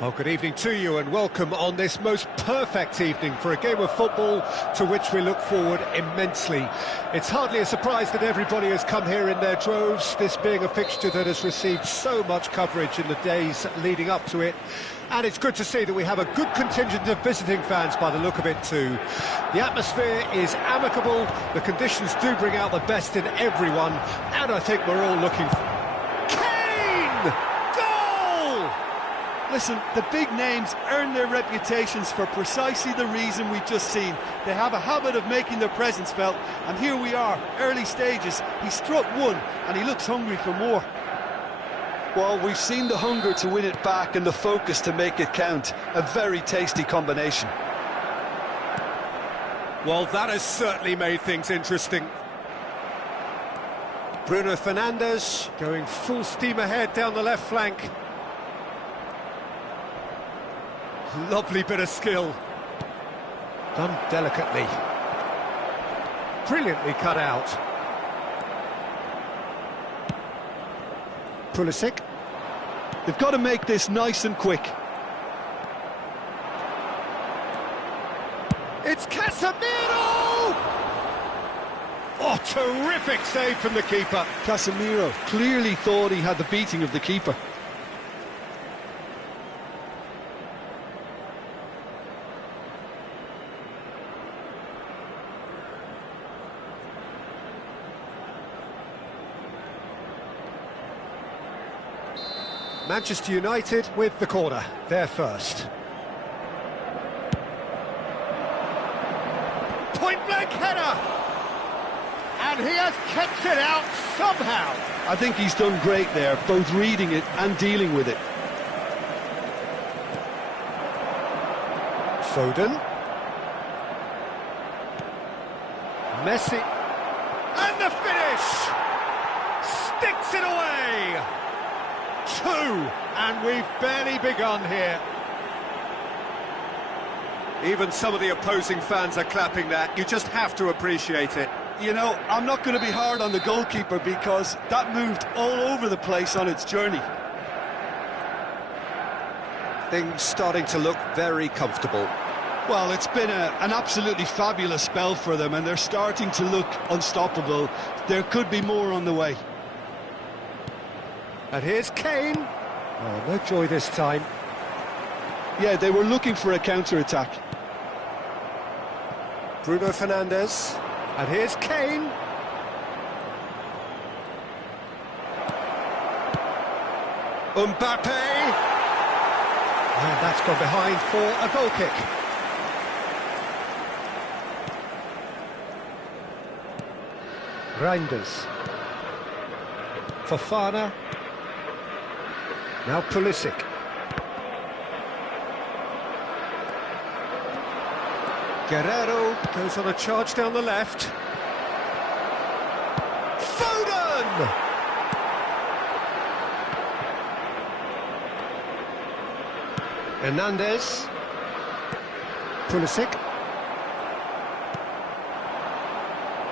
Well, good evening to you and welcome on this most perfect evening for a game of football to which we look forward immensely. It's hardly a surprise that everybody has come here in their droves, this being a fixture that has received so much coverage in the days leading up to it. And it's good to see that we have a good contingent of visiting fans by the look of it too. The atmosphere is amicable, the conditions do bring out the best in everyone, and I think we're all looking for... Listen, the big names earn their reputations for precisely the reason we've just seen. They have a habit of making their presence felt, and here we are, early stages. He struck one, and he looks hungry for more. Well, we've seen the hunger to win it back and the focus to make it count. A very tasty combination. Well, that has certainly made things interesting. Bruno Fernandes going full steam ahead down the left flank. Lovely bit of skill. Done delicately. Brilliantly cut out. Pulisic. They've got to make this nice and quick. It's Casemiro! Oh, terrific save from the keeper. Casemiro clearly thought he had the beating of the keeper. Manchester United with the corner, they're first. Point-blank header! And he has kept it out somehow. I think he's done great there, both reading it and dealing with it. Foden. Messi. And the finish! Sticks it away! 2, and we've barely begun here. Even some of the opposing fans are clapping that. You just have to appreciate it. You know, I'm not going to be hard on the goalkeeper because that moved all over the place on its journey. Things starting to look very comfortable. Well, it's been an absolutely fabulous spell for them, and they're starting to look unstoppable. There could be more on the way. And here's Kane. Oh, no joy this time. Yeah, they were looking for a counter-attack. Bruno Fernandes. And here's Kane. Mbappe. And that's gone behind for a goal kick. Reinders. Fofana. Now Pulisic. Guerrero goes on a charge down the left. Foden! Hernandez. Pulisic.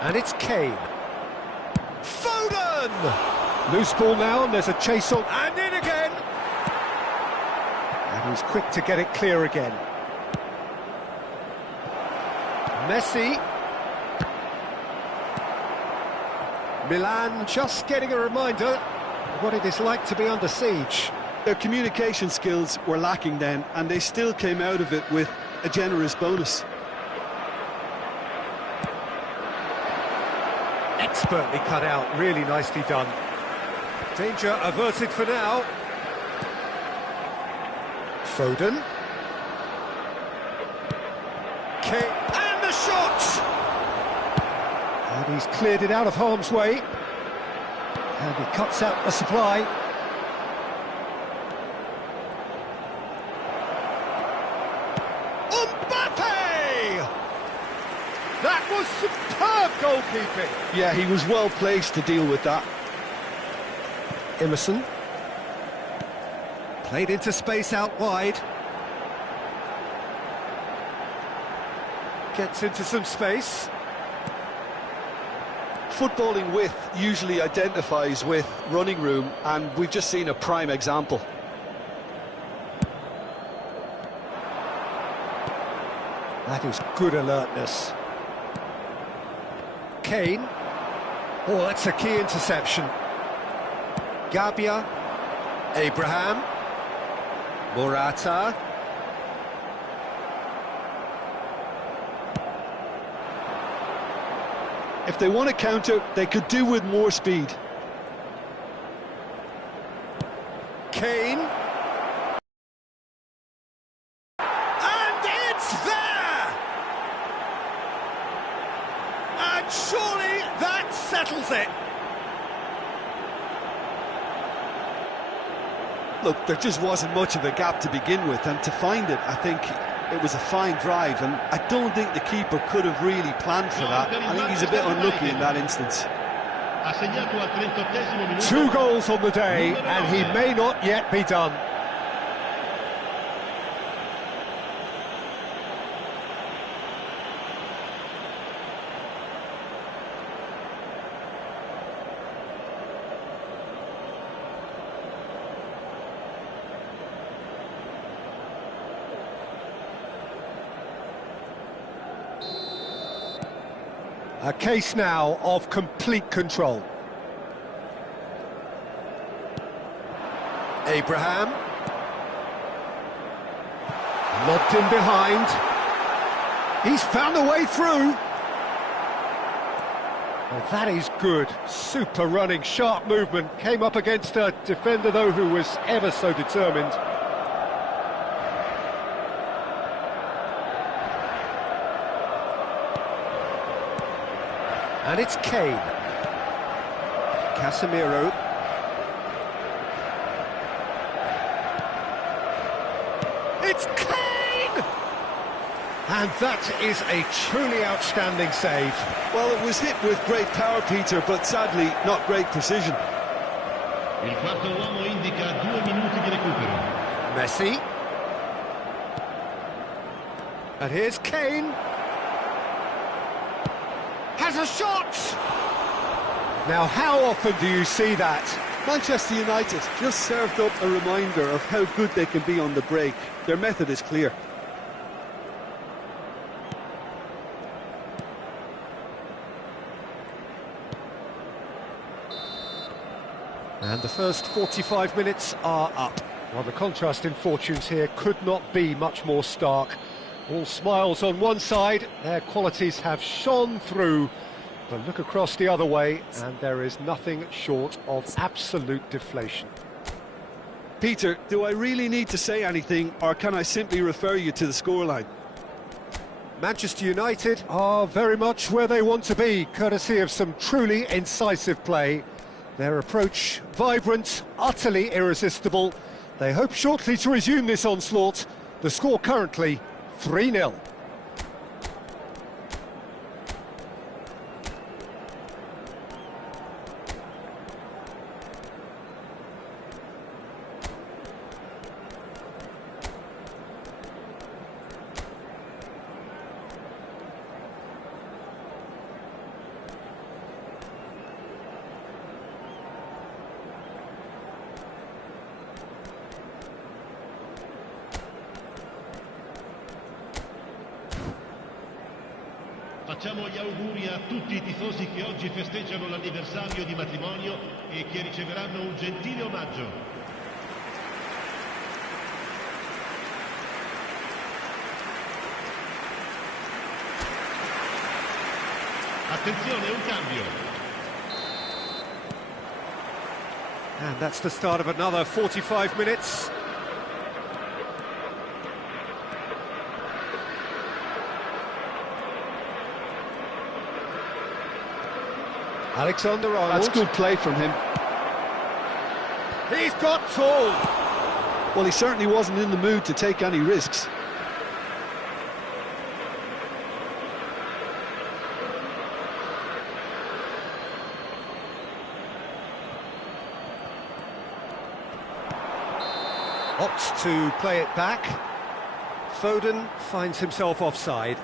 And it's Kane. Foden! Loose ball now, and there's a chase on, and in again! And he's quick to get it clear again. Messi. Milan just getting a reminder of what it is like to be under siege. Their communication skills were lacking then, and they still came out of it with a generous bonus. Expertly cut out, really nicely done. Danger averted for now. Foden. Kane. And the shot! And he's cleared it out of harm's way. And he cuts out the supply. Mbappe! That was superb goalkeeping. Yeah, he was well placed to deal with that. Emerson. Played into space out wide. Gets into some space. Footballing width usually identifies with running room, and we've just seen a prime example. That is good alertness. Kane. Oh, that's a key interception. Gabia. Abraham. Morata. If they want to counter, they could do with more speed. Kane. And it's there! And surely that settles it. Look, there just wasn't much of a gap to begin with, and to find it, I think it was a fine drive, and I don't think the keeper could have really planned for that. I think he's a bit unlucky in that instance. 2 goals on the day, and he may not yet be done. A case now of complete control. Abraham. Lobbed in behind. He's found a way through. Well, that is good. Super running, sharp movement. Came up against a defender, though, who was ever so determined. And it's Kane. Casemiro. It's Kane! And that is a truly outstanding save. Well, it was hit with great power, Peter, but sadly not great precision. Il quarto uomo indica 2 minuti di recupero. Messi. And here's Kane. Has a shot! Now, how often do you see that? Manchester United just served up a reminder of how good they can be on the break. Their method is clear. And the first 45 minutes are up. Well, the contrast in fortunes here could not be much more stark. All smiles on one side, their qualities have shone through. But look across the other way, and there is nothing short of absolute deflation. Peter, do I really need to say anything, or can I simply refer you to the scoreline? Manchester United are very much where they want to be, courtesy of some truly incisive play. Their approach vibrant, utterly irresistible. They hope shortly to resume this onslaught. The score currently 3-0. Facciamo gli auguri a tutti i tifosi che oggi festeggiano l'anniversario di matrimonio e che riceveranno un gentile omaggio. Attenzione, un cambio. And that's the start of another 45 minutes. Alexander-Arnold. That's good play from him. He's got tall. Well, he certainly wasn't in the mood to take any risks. Opts to play it back. Foden finds himself offside.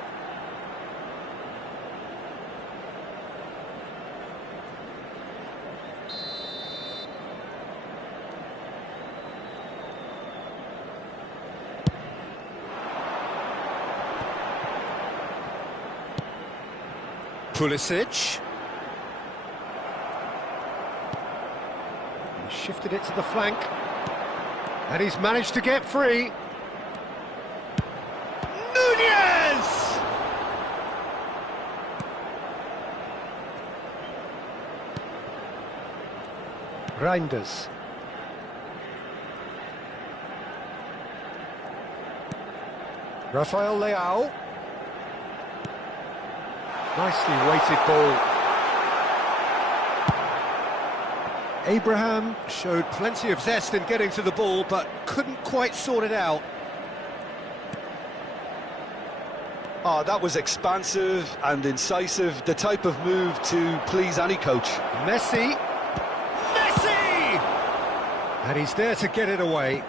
Pulisic. He shifted it to the flank. And he's managed to get free. Nunez! Reinders. Rafael Leao. Nicely weighted ball. Abraham showed plenty of zest in getting to the ball, but couldn't quite sort it out. Oh, that was expansive and incisive, the type of move to please any coach. Messi! Messi! And he's there to get it away.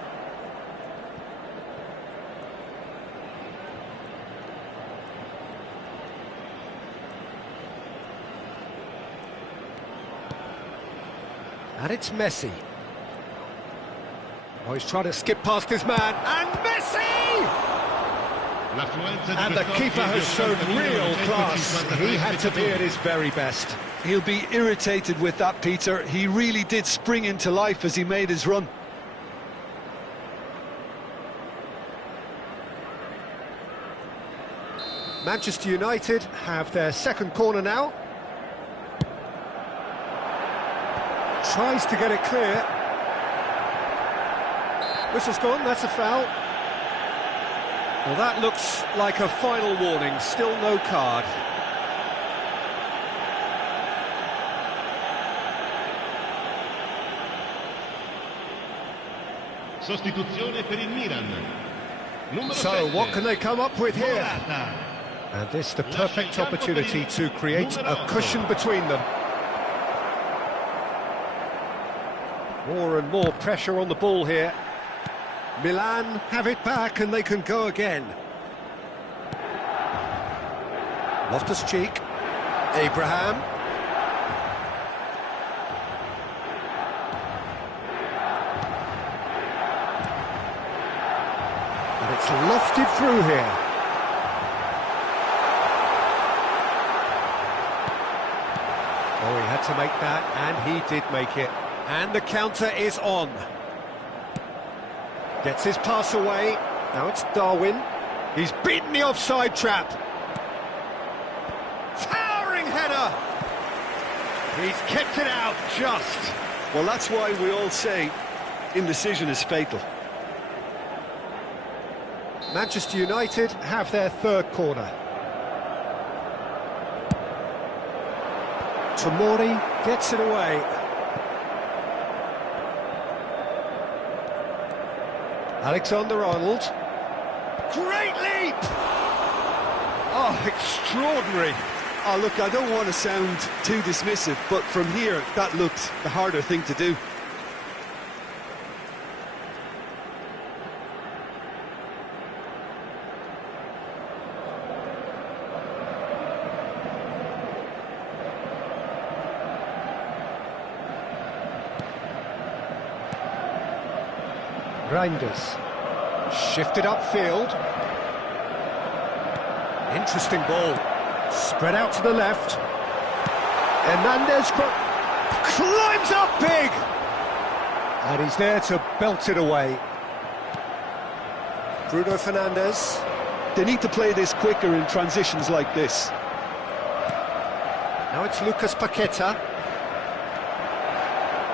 And it's Messi. Oh, he's trying to skip past his man, and Messi! And the keeper has shown real class. He had to be at his very best. He'll be irritated with that, Peter. He really did spring into life as he made his run. Manchester United have their second corner now. Tries to get it clear. Whistle's gone, that's a foul. Well, that looks like a final warning, still no card. Sostituzione per il Milan. So, what can they come up with here? And this the perfect opportunity to create a cushion between them. More and more pressure on the ball here. Milan have it back and they can go again. Loftus-Cheek. Abraham. And it's lofted through here. Oh, he had to make that, and he did make it. And the counter is on. Gets his pass away. Now it's Darwin. He's beaten the offside trap. Towering header. He's kept it out just. Well, that's why we all say indecision is fatal. Manchester United have their third corner. Tomori gets it away. Alexander-Arnold. Great leap! Oh, extraordinary. Oh, look, I don't want to sound too dismissive, but from here, that looked the harder thing to do. Reinders. Shifted upfield. Interesting ball. Spread out to the left. Hernandez climbs up big! And he's there to belt it away. Bruno Fernandes. They need to play this quicker in transitions like this. Now it's Lucas Paqueta.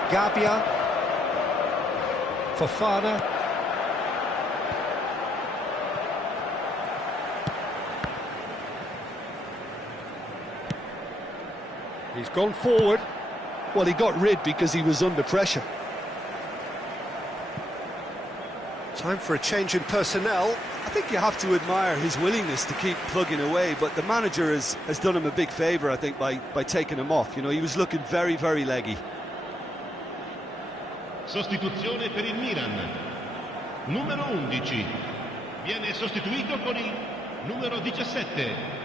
Gabia. Fofana. He's gone forward. Well, he got rid because he was under pressure. Time for a change in personnel. I think you have to admire his willingness to keep plugging away, but the manager has done him a big favour, I think, by taking him off. You know, he was looking very, very leggy. Sostituzione per il Milan. Numero 11. Viene sostituito con il numero 17.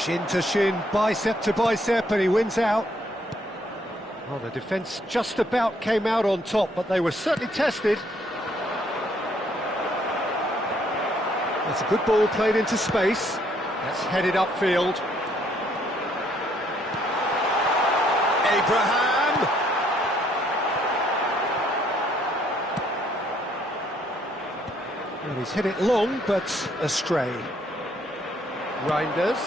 Shin to shin, bicep to bicep, and he wins out. Well, the defence just about came out on top, but they were certainly tested. That's a good ball played into space. That's headed upfield. Abraham! Well, he's hit it long, but astray. Reinders.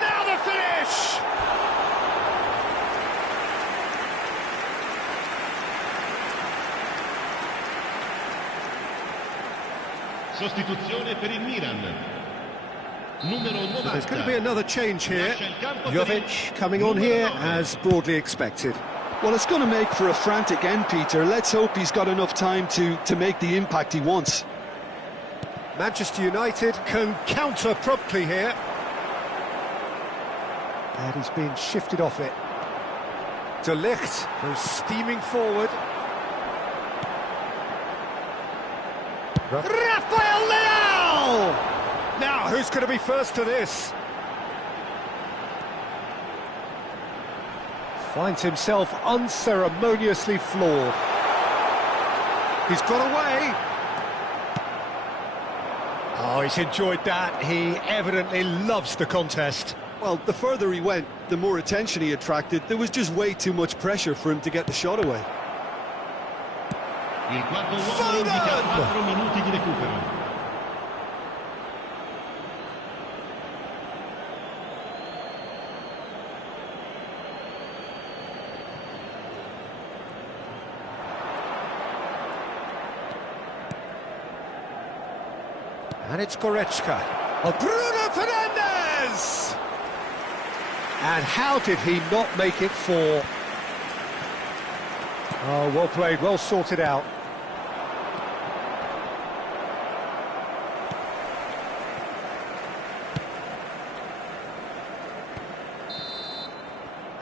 Now the finish! Sostituzione per il Milan. Numero 90. So there's going to be another change here. Jovic coming on here as broadly expected. Well, it's going to make for a frantic end, Peter. Let's hope he's got enough time to make the impact he wants. Manchester United can counter promptly here. And he's been shifted off it. De Ligt goes steaming forward. Rafael Leao! Now, who's going to be first to this? Finds himself unceremoniously floored. He's got away. Oh, he's enjoyed that. He evidently loves the contest. Well, the further he went, the more attention he attracted. There was just way too much pressure for him to get the shot away. Il quarto uomo indica 4 minuti di recupero. And it's Goretzka. Oh, Bruno Fernandes! And how did he not make it 4? Oh, well played, well sorted out.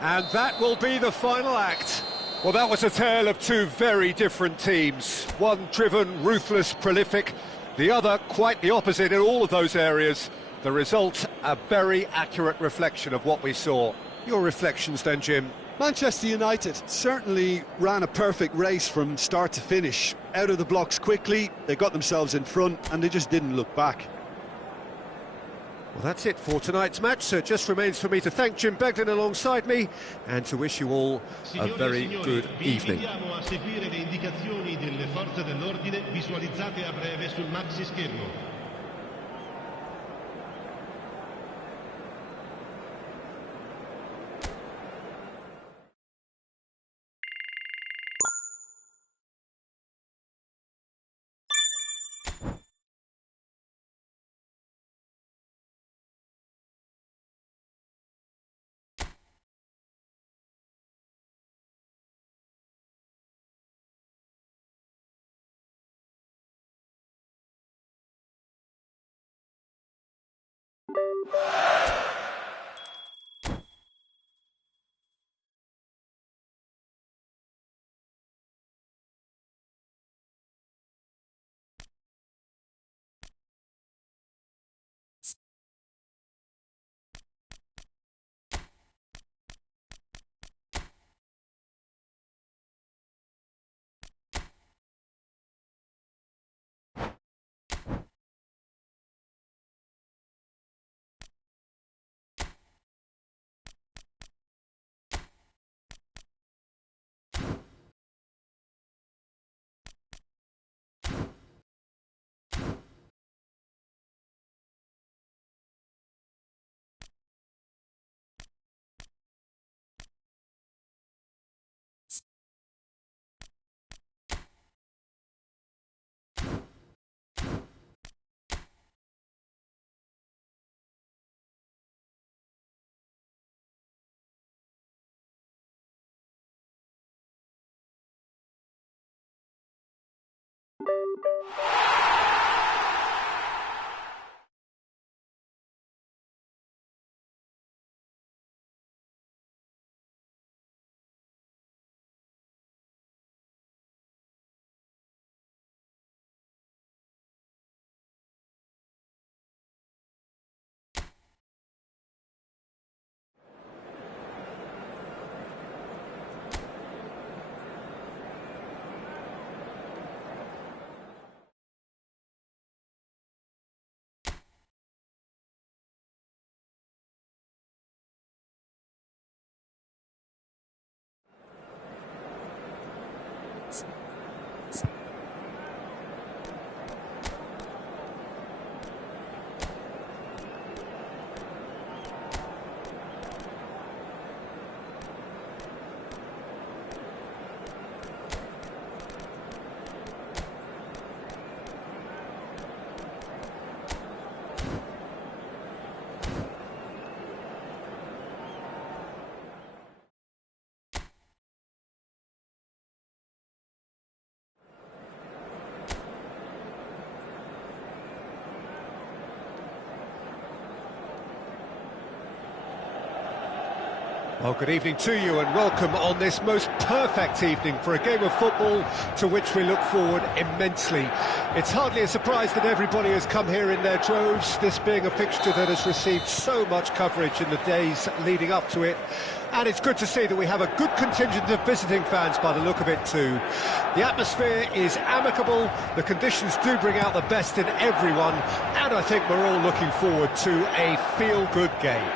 And that will be the final act. Well, that was a tale of two very different teams. One driven, ruthless, prolific. The other quite the opposite in all of those areas. The result, a very accurate reflection of what we saw. Your reflections then, Jim? Manchester United certainly ran a perfect race from start to finish. Out of the blocks quickly, they got themselves in front and they just didn't look back. Well, that's it for tonight's match, so it just remains for me to thank Jim Beglin alongside me and to wish you all a very good evening. Vi invitiamo a seguire le indicazioni delle forze dell'ordine visualizzate a breve sul maxi schermo. Well, good evening to you and welcome on this most perfect evening for a game of football to which we look forward immensely. It's hardly a surprise that everybody has come here in their droves, this being a fixture that has received so much coverage in the days leading up to it. And it's good to see that we have a good contingent of visiting fans by the look of it too. The atmosphere is amicable, the conditions do bring out the best in everyone, and I think we're all looking forward to a feel-good game.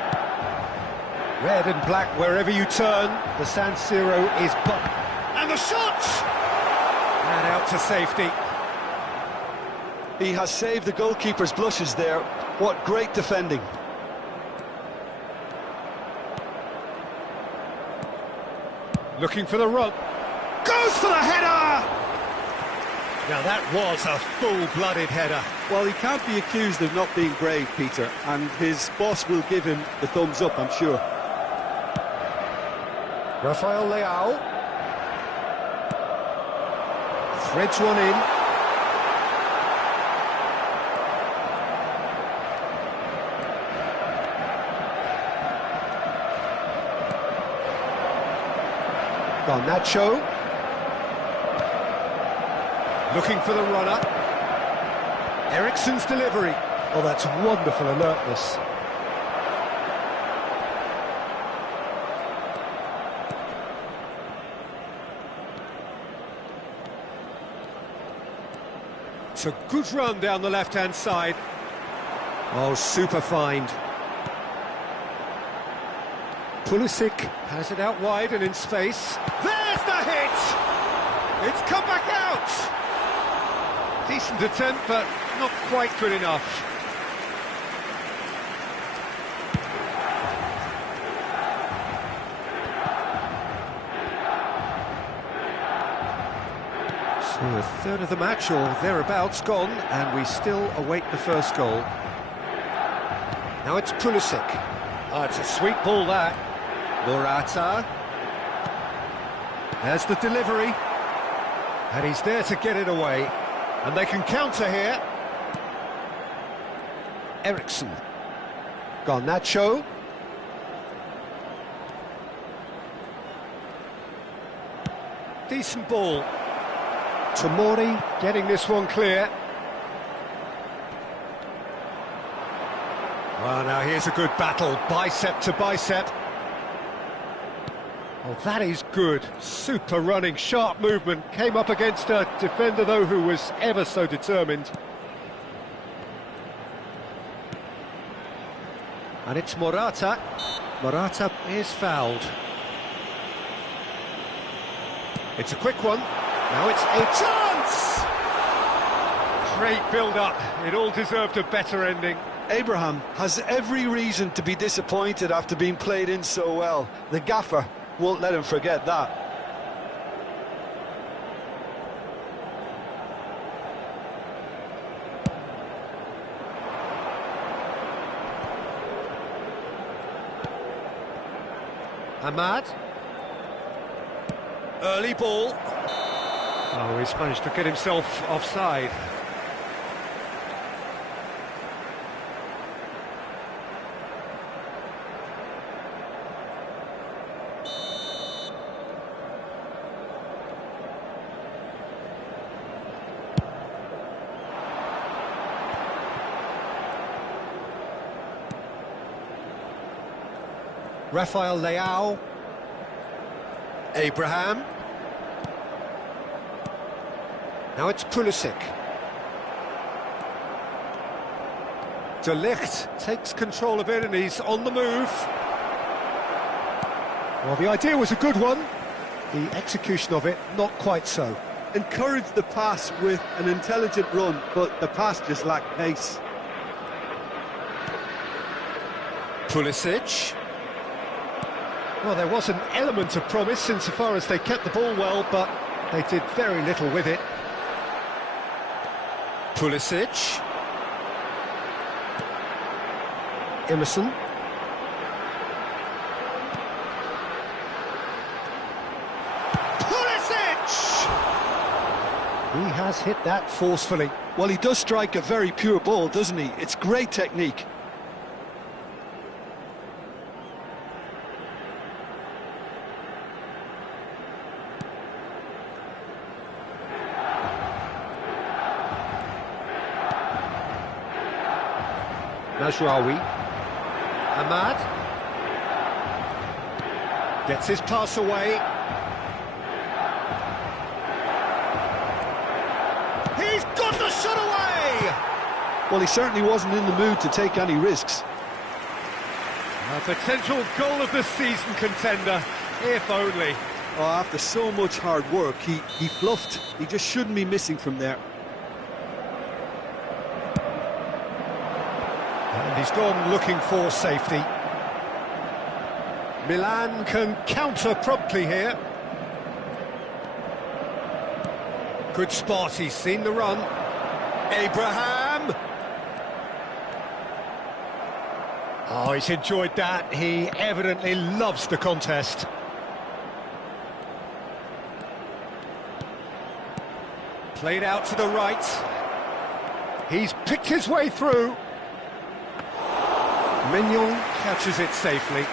Red and black wherever you turn, the San Siro is and the shot! And out to safety. He has saved the goalkeeper's blushes there. What great defending. Looking for the run. Goes for the header! Now that was a full-blooded header. Well, he can't be accused of not being brave, Peter, and his boss will give him the thumbs up, I'm sure. Rafael Leao threads one in. Garnacho looking for the runner. Eriksen's delivery. Oh, that's wonderful alertness. It's a good run down the left-hand side. Oh, super find. Pulisic has it out wide and in space. There's the hit! It's come back out! Decent attempt, but not quite good enough. So a third of the match or thereabouts gone, and we still await the first goal. Now it's Pulisic. Oh, it's a sweet ball that. Morata. There's the delivery. And he's there to get it away. And they can counter here. Eriksen. Garnacho. Decent ball. Tomori getting this one clear. Well, now here's a good battle, bicep to bicep. Oh, that is good. Super running, sharp movement. Came up against a defender, though, who was ever so determined. And it's Morata. Morata is fouled. It's a quick one. Now it's a chance! Great build-up. It all deserved a better ending. Abraham has every reason to be disappointed after being played in so well. The gaffer won't let him forget that. Ahmad. Early ball. Oh, he's managed to get himself offside. Rafael Leao. Abraham. Now it's Pulisic. De Ligt takes control of it and he's on the move. Well, the idea was a good one. The execution of it, not quite so. encouraged the pass with an intelligent run, but the pass just lacked pace. Pulisic. Well, there was an element of promise insofar as they kept the ball well, but they did very little with it. Pulisic. Emerson. Pulisic! He has hit that forcefully. Well, he does strike a very pure ball, doesn't he? It's great technique. Najraoui. Ahmad. Gets his pass away. He's got the shot away! Well, he certainly wasn't in the mood to take any risks. A potential goal of the season contender, if only. Oh, after so much hard work, he bluffed. He just shouldn't be missing from there. And he's gone looking for safety. Milan can counter promptly here. Good spot, he's seen the run. Abraham! Oh, he's enjoyed that. He evidently loves the contest. Played out to the right. He's picked his way through. Mignon catches it safely.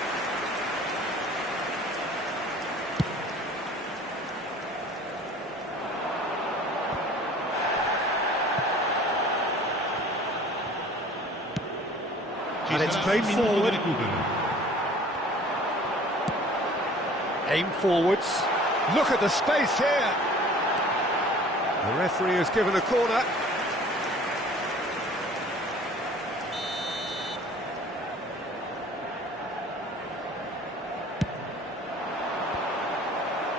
And it's played forward. Aim forwards. Look at the space here. The referee has given a corner.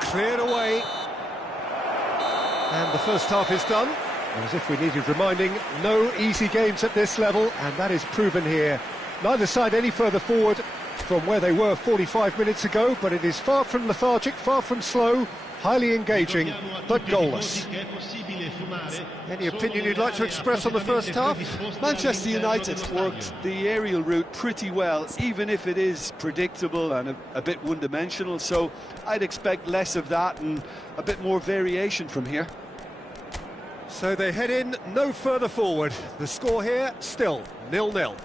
Cleared away. And the first half is done. As if we needed reminding, no easy games at this level, and that is proven here. Neither side any further forward from where they were 45 minutes ago, but it is far from lethargic, far from slow, highly engaging, but goalless. Any opinion you'd like to express on the first half? Manchester United worked the aerial route pretty well, even if it is predictable and a bit one-dimensional, so I'd expect less of that and a bit more variation from here. So they head in no further forward. The score here, still 0-0.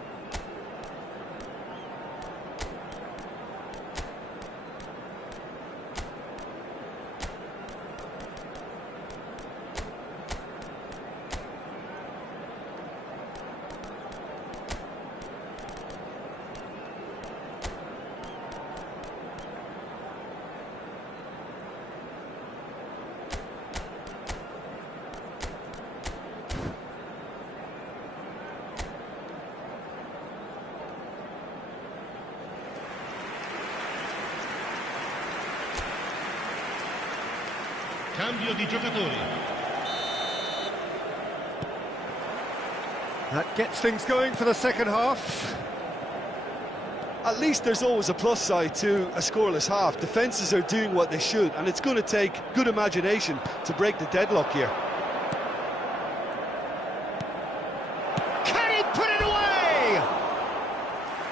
Cambio di giocatori. That gets things going for the second half. At least there's always a plus side to a scoreless half. Defences are doing what they should, and it's going to take good imagination to break the deadlock here. Can he put it away?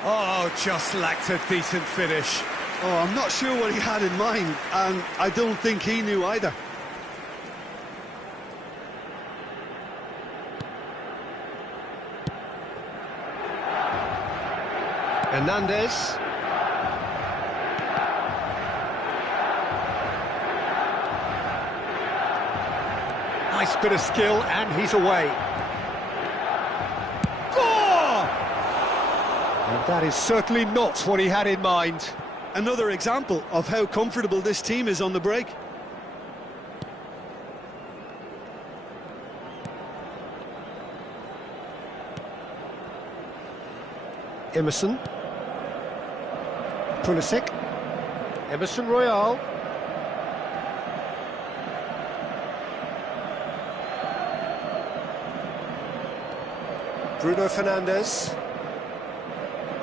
Oh, just lacked a decent finish. Oh, I'm not sure what he had in mind, and I don't think he knew either. Hernandez. Nice bit of skill, and he's away. Oh! And that is certainly not what he had in mind. Another example of how comfortable this team is on the break. Emerson. Pulisic. Emerson Royale. Bruno Fernandes.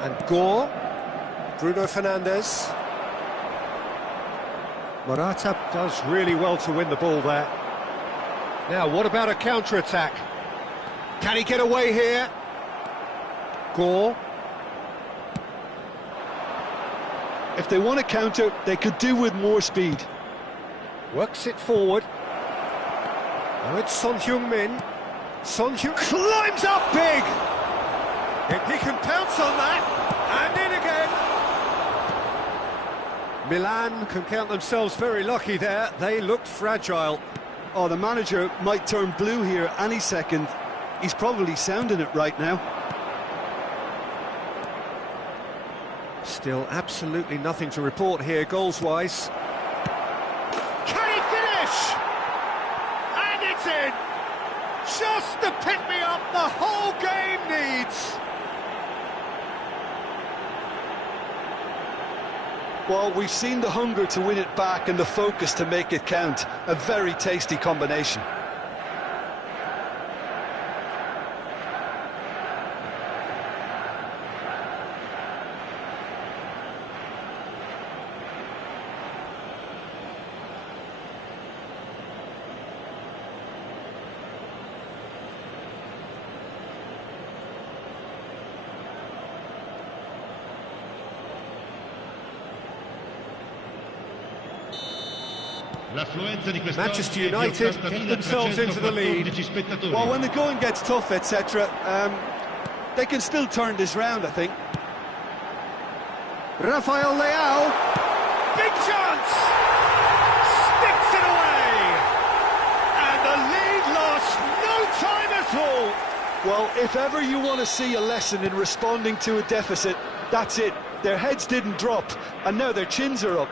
And Gore. Bruno Fernandes. Morata does really well to win the ball there. Now, what about a counter-attack? Can he get away here? Gore. If they want to counter, they could do with more speed. Works it forward. Now it's Son Heung-min. Son Heung climbs up big! If he can pounce on that, and in again. Milan can count themselves very lucky there. They looked fragile. Oh, the manager might turn blue here any second. He's probably sounding it right now. Still absolutely nothing to report here, goals-wise. Can he finish? And it's in! Just the pick-me-up the whole game needs! Well, we've seen the hunger to win it back and the focus to make it count. A very tasty combination. Manchester United get themselves into the lead. Well, when the going gets tough, etc., they can still turn this round, I think. Rafael Leao, big chance, sticks it away, and the lead lost no time at all. Well, if ever you want to see a lesson in responding to a deficit, that's it. Their heads didn't drop, and now their chins are up.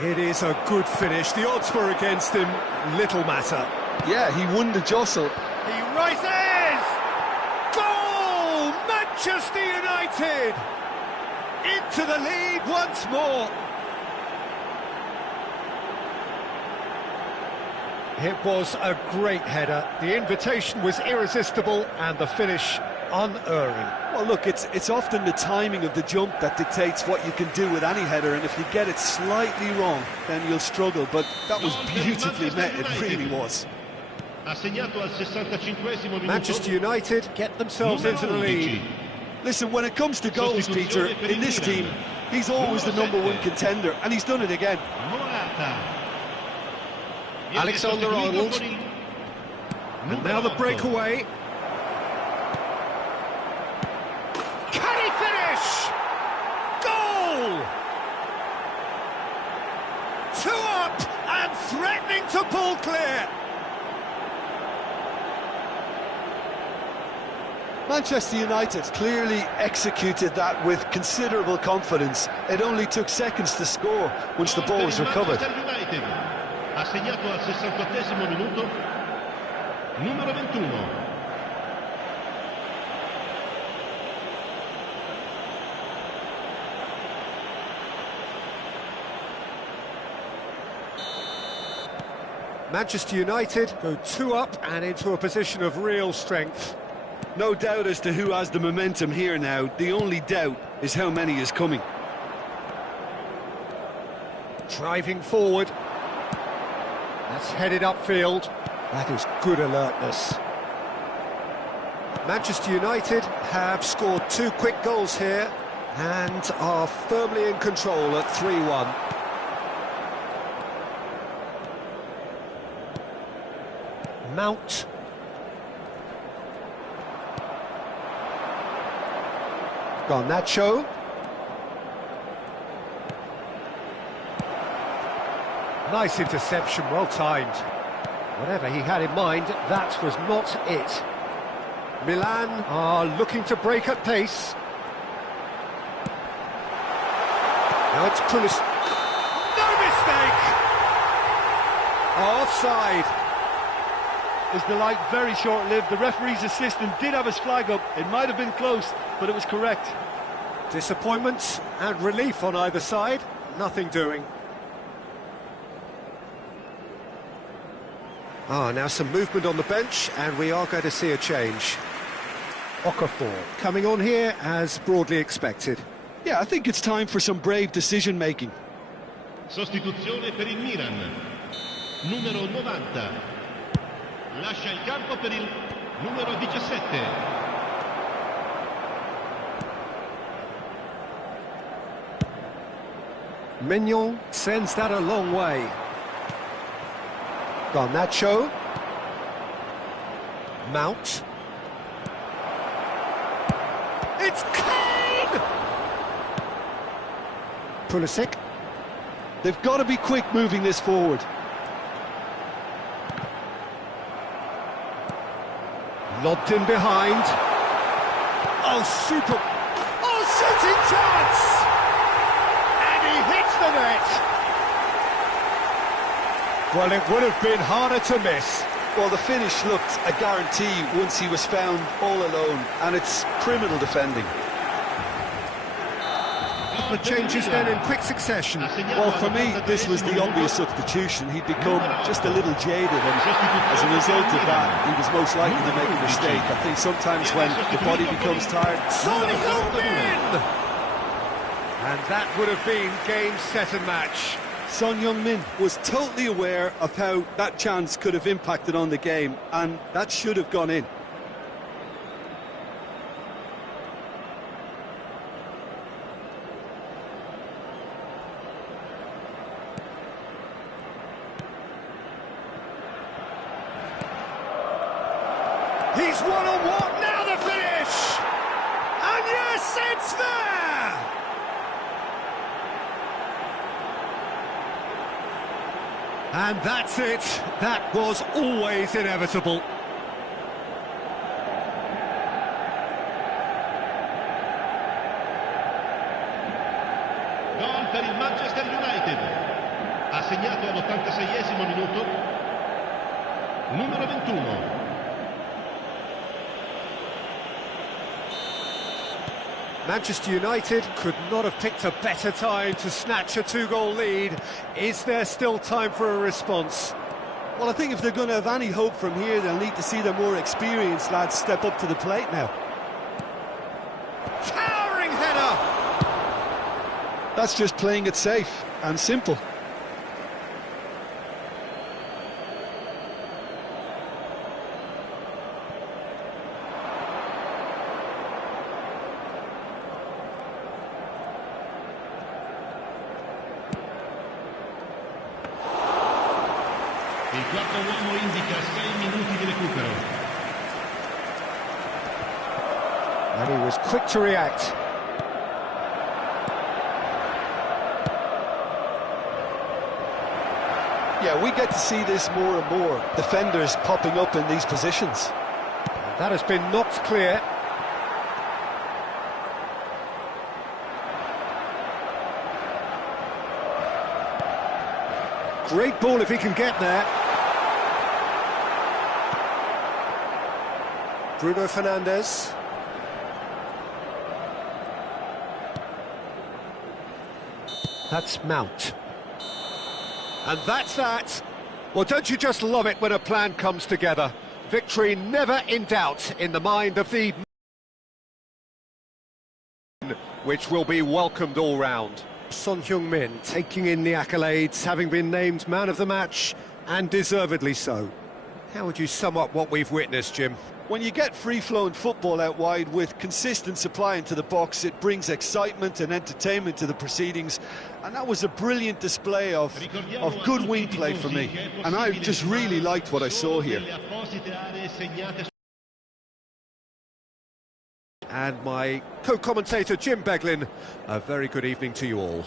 It is a good finish. The odds were against him. Little matter. Yeah, he won the jostle. He rises! Goal! Manchester United! Into the lead once more. It was a great header. The invitation was irresistible and the finish unerring. Well, look, it's often the timing of the jump that dictates what you can do with any header, and if you get it slightly wrong, then you'll struggle, but that was beautifully met, it really was. Manchester United get themselves into the lead. Listen, when it comes to goals, Peter, in this team, he's always the #1 contender, and he's done it again. Alexander-Arnold. And now the breakaway. Can he finish? Goal! 2 up and threatening to pull clear. Manchester United clearly executed that with considerable confidence. It only took seconds to score once the ball was recovered. Assegnato al 68esimo minuto, numero 21. Manchester United go 2 up and into a position of real strength. No doubt as to who has the momentum here now. The only doubt is how many is coming. Driving forward. That's headed upfield. That is good alertness. Manchester United have scored 2 quick goals here and are firmly in control at 3-1. Mount. Garnacho. Nice interception, well timed. Whatever he had in mind, that was not it. Milan are looking to break at pace. Now it's Pulisic. No mistake! Offside. Is the light very short-lived? The referee's assistant did have his flag up. It might have been close, but it was correct. Disappointment and relief on either side. Nothing doing. Now some movement on the bench, and we are going to see a change. Okafor coming on here as broadly expected. Yeah, I think it's time for some brave decision-making. Sostituzione per il Milan. Numero 90. Lascia il campo per il numero 17. Mignon sends that a long way. Garnacho. Mount. It's Kane! Pulisic. They've got to be quick moving this forward. Lobbed in behind. Oh, super. Oh, shooting chance! And he hits the net. Well, it would have been harder to miss. Well, the finish looked a guarantee once he was found all alone, and it's criminal defending. The changes then in quick succession. Well, for me, this was the obvious substitution. He'd become just a little jaded, and as a result of that, he was most likely to make a mistake. I think sometimes when the body becomes tired... Son Heung-min! And that would have been game, set and match. Son Heung-min was totally aware of how that chance could have impacted on the game, and that should have gone in. He's one-on-one, now the finish! And yes, it's there! And that's it. That was always inevitable. Gol per il Manchester United. Ha segnato all'86esimo minuto. Numero 21. Manchester United could not have picked a better time to snatch a two-goal lead. Is there still time for a response? Well, I think if they're going to have any hope from here, they'll need to see their more experienced lads step up to the plate now. Towering header! That's just playing it safe and simple. Il quarto uomo indica 6 minuti di recupero. And he was quick to react. Yeah, we get to see this more and more. Defenders popping up in these positions. That has been knocked clear. Great ball if he can get there. Bruno Fernandes. That's Mount. And that's that. Well, don't you just love it when a plan comes together? Victory never in doubt in the mind of the... which will be welcomed all round. Son Heung-min taking in the accolades, having been named man of the match, and deservedly so. How would you sum up what we've witnessed, Jim? When you get free-flowing football out wide with consistent supply into the box, it brings excitement and entertainment to the proceedings, and that was a brilliant display of good wing play for me, and I just really liked what I saw here. And my co-commentator Jim Beglin, a very good evening to you all.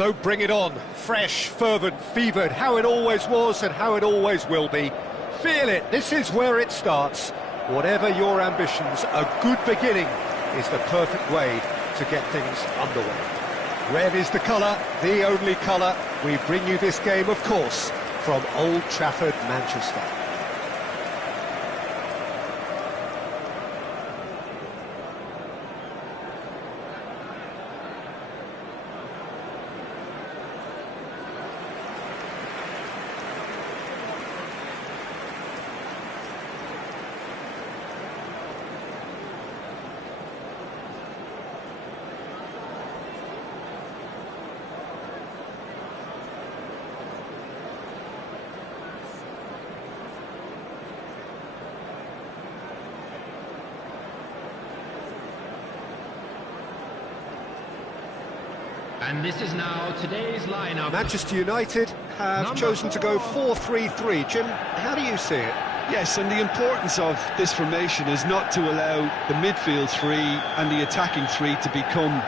So bring it on, fresh, fervent, fevered, how it always was and how it always will be. Feel it, this is where it starts. Whatever your ambitions, a good beginning is the perfect way to get things underway. Red is the colour, the only colour. We bring you this game, of course, from Old Trafford, Manchester. And this is now today's lineup. Manchester United have chosen to go 4-3-3. Jim, how do you see it? Yes, and the importance of this formation is not to allow the midfield three and the attacking three to become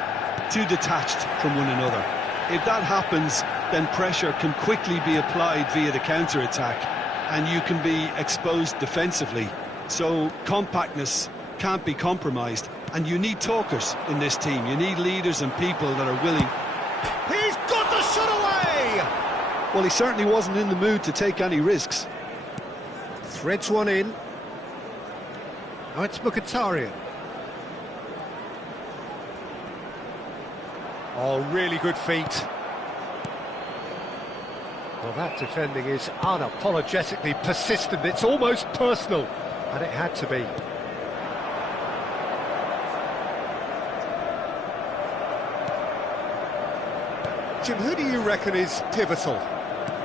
too detached from one another. If that happens, then pressure can quickly be applied via the counter-attack, and you can be exposed defensively. So compactness can't be compromised, and you need talkers in this team. You need leaders and people that are willing. He's got the shot away! Well, he certainly wasn't in the mood to take any risks. Threads one in. Oh, it's Mkhitaryan. Oh, really good feet. Well, that defending is unapologetically persistent. It's almost personal, and it had to be. Jim, who do you reckon is pivotal?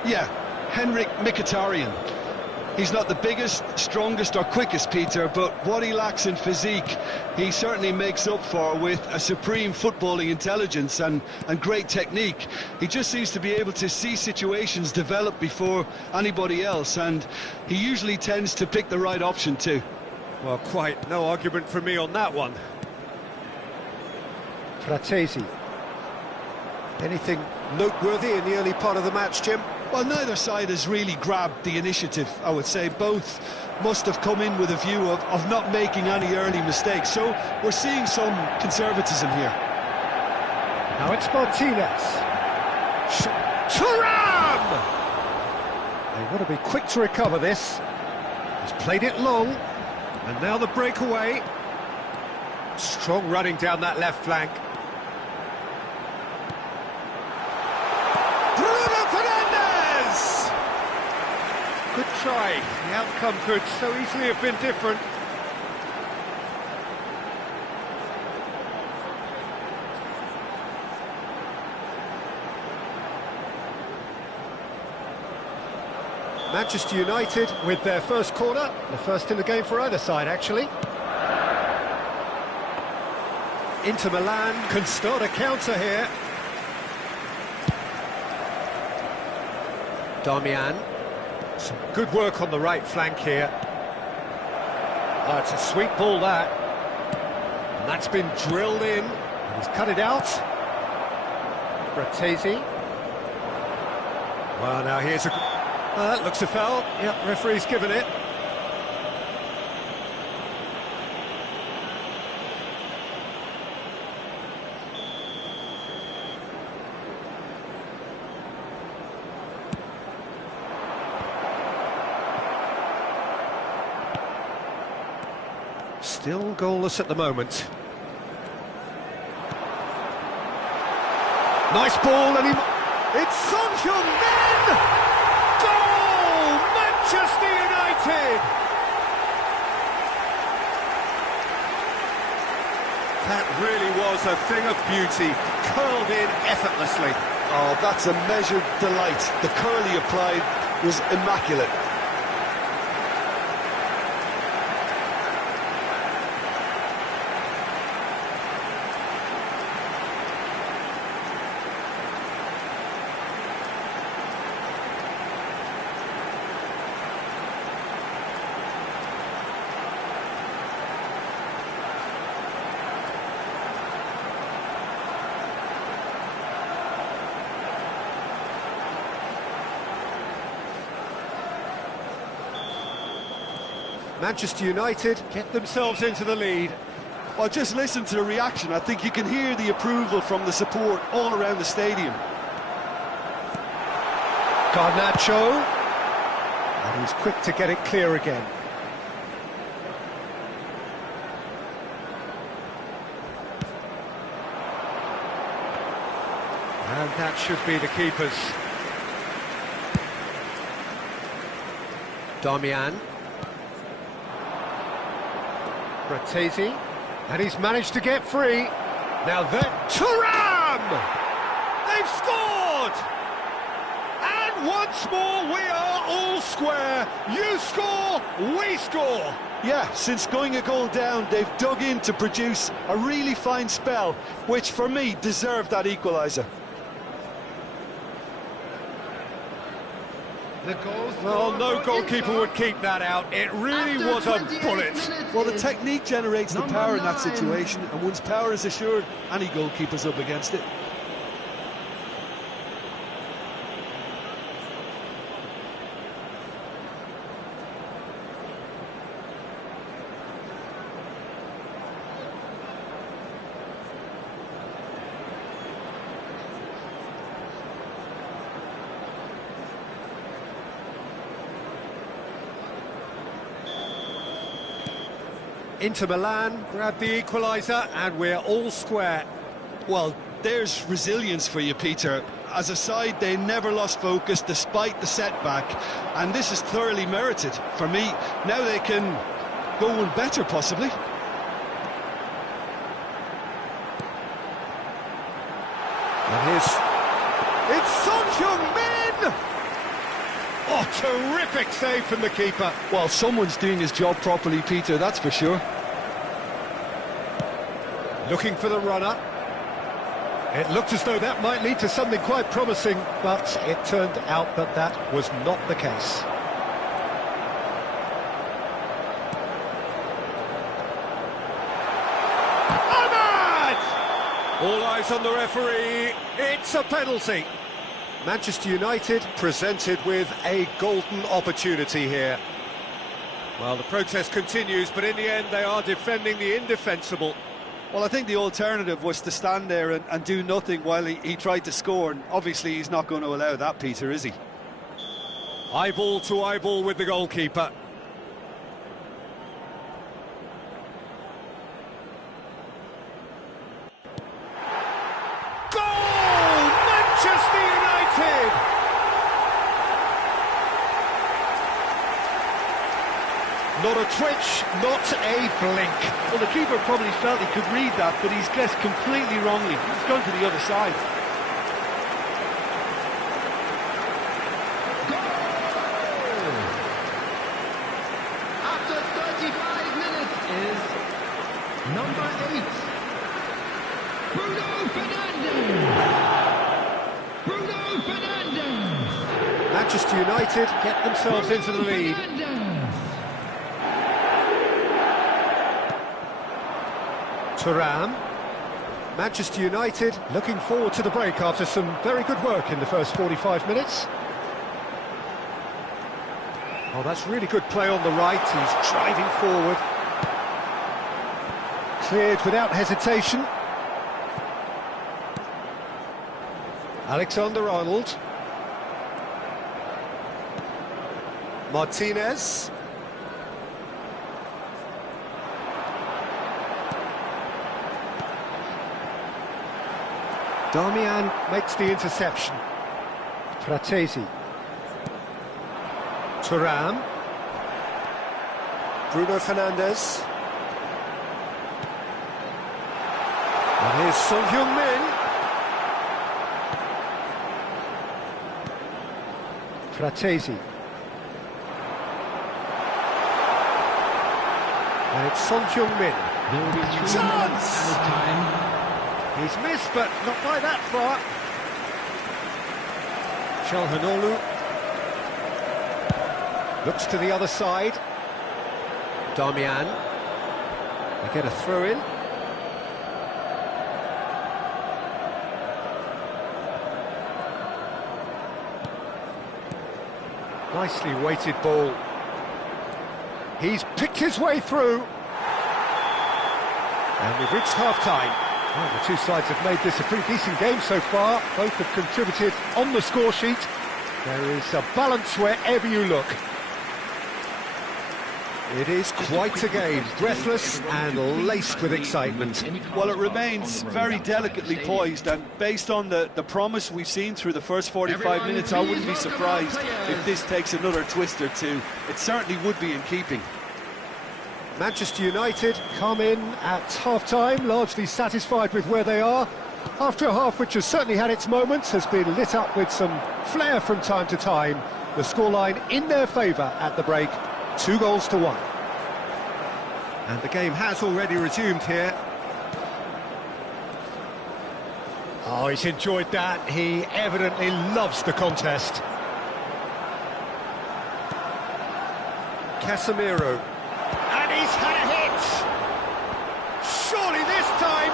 Yeah, Henrik Mkhitaryan. He's not the biggest, strongest or quickest, Peter, but what he lacks in physique, he certainly makes up for with a supreme footballing intelligence and great technique. He just seems to be able to see situations develop before anybody else, and he usually tends to pick the right option too. Well, quite no argument from me on that one. Fratesi. Anything noteworthy in the early part of the match, Jim? Well, neither side has really grabbed the initiative, I would say. Both must have come in with a view of not making any early mistakes. So we're seeing some conservatism here. Now it's Martinez. Thuram! They want to be quick to recover this. He's played it long. And now the breakaway. Strong running down that left flank. Good try. The outcome could so easily have been different. Manchester United with their first corner, the first in the game for either side, actually. Inter Milan can start a counter here. Darmian. Some good work on the right flank here. Oh, it's a sweet ball, that. And that's been drilled in. And he's cut it out. Fratesi. Well, now here's a... that looks a foul. Yep, referee's given it. Still goalless at the moment. Nice ball, and it's Son Heung-min! Goal! Manchester United! That really was a thing of beauty, curled in effortlessly. Oh, that's a measured delight. The curl he applied was immaculate. Manchester United get themselves into the lead. Well, just listen to the reaction. I think you can hear the approval from the support all around the stadium. Garnacho. And he's quick to get it clear again. And that should be the keepers. Darmian. Fratesi, and he's managed to get free. Now that Thuram! They've scored! And once more we are all square, you score, we score. Yeah, since going a goal down, they've dug in to produce a really fine spell, which for me deserved that equaliser. Well, no goalkeeper would keep that out. It really was a bullet. Well, the technique generates the power in that situation, and once power is assured, any goalkeeper's up against it. Inter Milan grabbed the equaliser and we're all square. Well, there's resilience for you, Peter. As a side, they never lost focus despite the setback, and this is thoroughly merited. For me, now they can go one better, possibly. And it's Son Heung-min! Oh, terrific save from the keeper. Well, someone's doing his job properly, Peter, that's for sure. Looking for the runner. It looked as though that might lead to something quite promising, but it turned out that that was not the case. Ahmad! All eyes on the referee. It's a penalty. Manchester United presented with a golden opportunity here. Well, the protest continues, but in the end they are defending the indefensible. Well, I think the alternative was to stand there and do nothing while he tried to score, and obviously he's not going to allow that, Peter, is he? Eyeball to eyeball with the goalkeeper. Goal! Manchester United! Not a twitch, not a blink. Well, the keeper probably felt he could read that, but he's guessed completely wrongly. He's gone to the other side. Goal! After 35 minutes is number 8, Bruno Fernandes. Bruno Fernandes. Manchester United get themselves into the lead. Thuram. Manchester United looking forward to the break after some very good work in the first 45 minutes. Oh, that's really good play on the right. He's driving forward. Cleared without hesitation. Alexander-Arnold. Martinez. Darmian makes the interception. Fratesi. Thuram. Bruno Fernandes. And here's Son Heung-min. Fratesi. And it's Son Heung-min. There will be 2 minutes added time. He's missed, but not by that far. Çalhanoğlu looks to the other side. Darmian. They get a throw in. Nicely weighted ball. He's picked his way through. And we've reached half-time. Well, the two sides have made this a pretty decent game so far. Both have contributed on the score sheet. There is a balance wherever you look. It is quite a game, breathless and laced with excitement. Well, it remains very delicately poised, and based on the promise we've seen through the first 45 minutes, I wouldn't be surprised if this takes another twist or two. It certainly would be in keeping. Manchester United come in at half-time, largely satisfied with where they are. After a half which has certainly had its moments, has been lit up with some flair from time to time. The scoreline in their favour at the break, 2-1. And the game has already resumed here. Oh, he's enjoyed that. He evidently loves the contest. Casemiro. And he's had a hit! Surely this time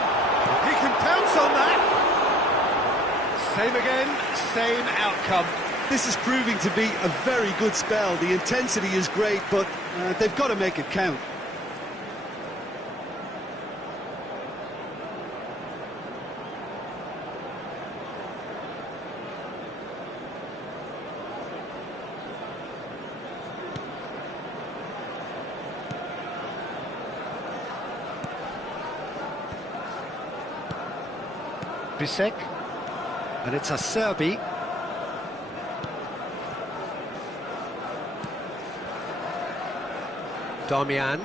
he can pounce on that. Same again, same outcome. This is proving to be a very good spell. The intensity is great, but they've got to make it count. Bisek, and it's a Serbi. Damian.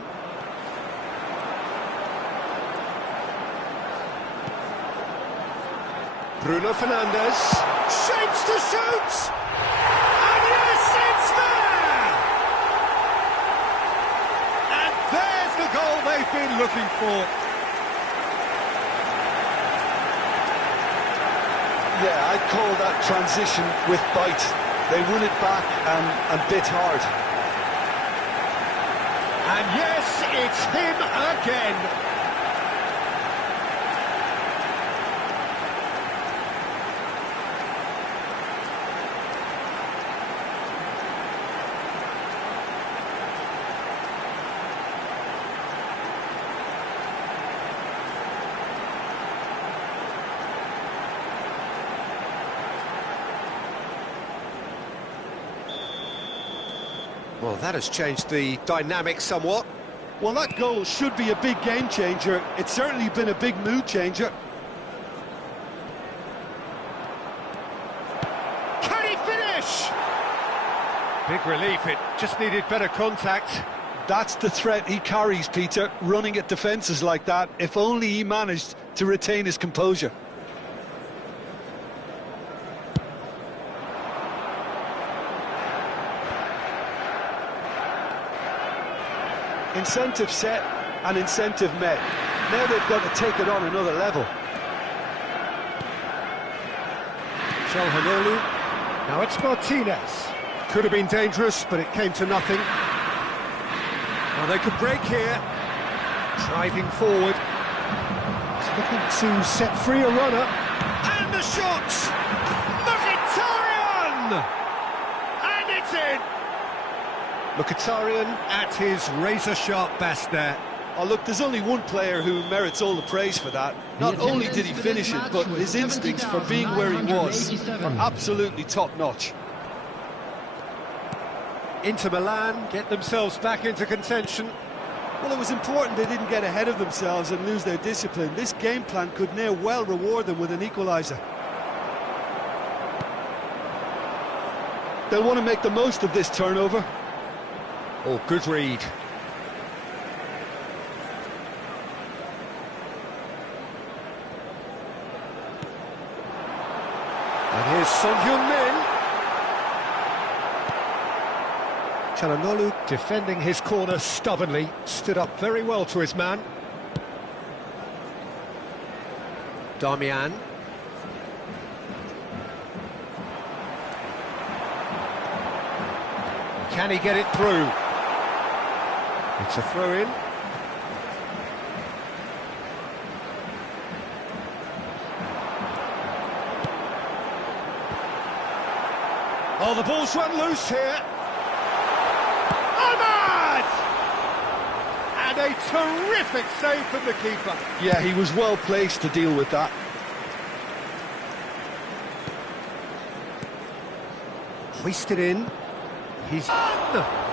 Bruno Fernandes. Shapes to shoot! And yes, it's there! And there's the goal they've been looking for. Yeah, I'd call that transition with bite. They won it back and bit hard. And yes, it's him again. Well, that has changed the dynamic somewhat. Well, that goal should be a big game changer. It's certainly been a big mood changer. Can he finish? Big relief, it just needed better contact. That's the threat he carries, Peter, running at defences like that, if only he managed to retain his composure. Incentive set and incentive met. Now they've got to take it on another level. Çalhanoğlu. Now it's Martinez. Could have been dangerous, but it came to nothing. Well, they could break here. Driving forward. He's looking to set free a runner. And the shot! Mkhitaryan! And it's in! Mkhitaryan at his razor-sharp best there. Oh, look, there's only one player who merits all the praise for that. Not only did he finish it, but his instincts for being where he was are absolutely top-notch. Inter Milan get themselves back into contention. Well, it was important they didn't get ahead of themselves and lose their discipline. This game plan could now well reward them with an equaliser. They'll want to make the most of this turnover. Oh, good read. And here's Son Heung-min. Çalhanoğlu defending his corner stubbornly, stood up very well to his man. Damian. Can he get it through? It's a throw-in. Oh, the ball's run loose here. Ahmad! And a terrific save from the keeper. Yeah, he was well placed to deal with that. Hoisted in. He's on!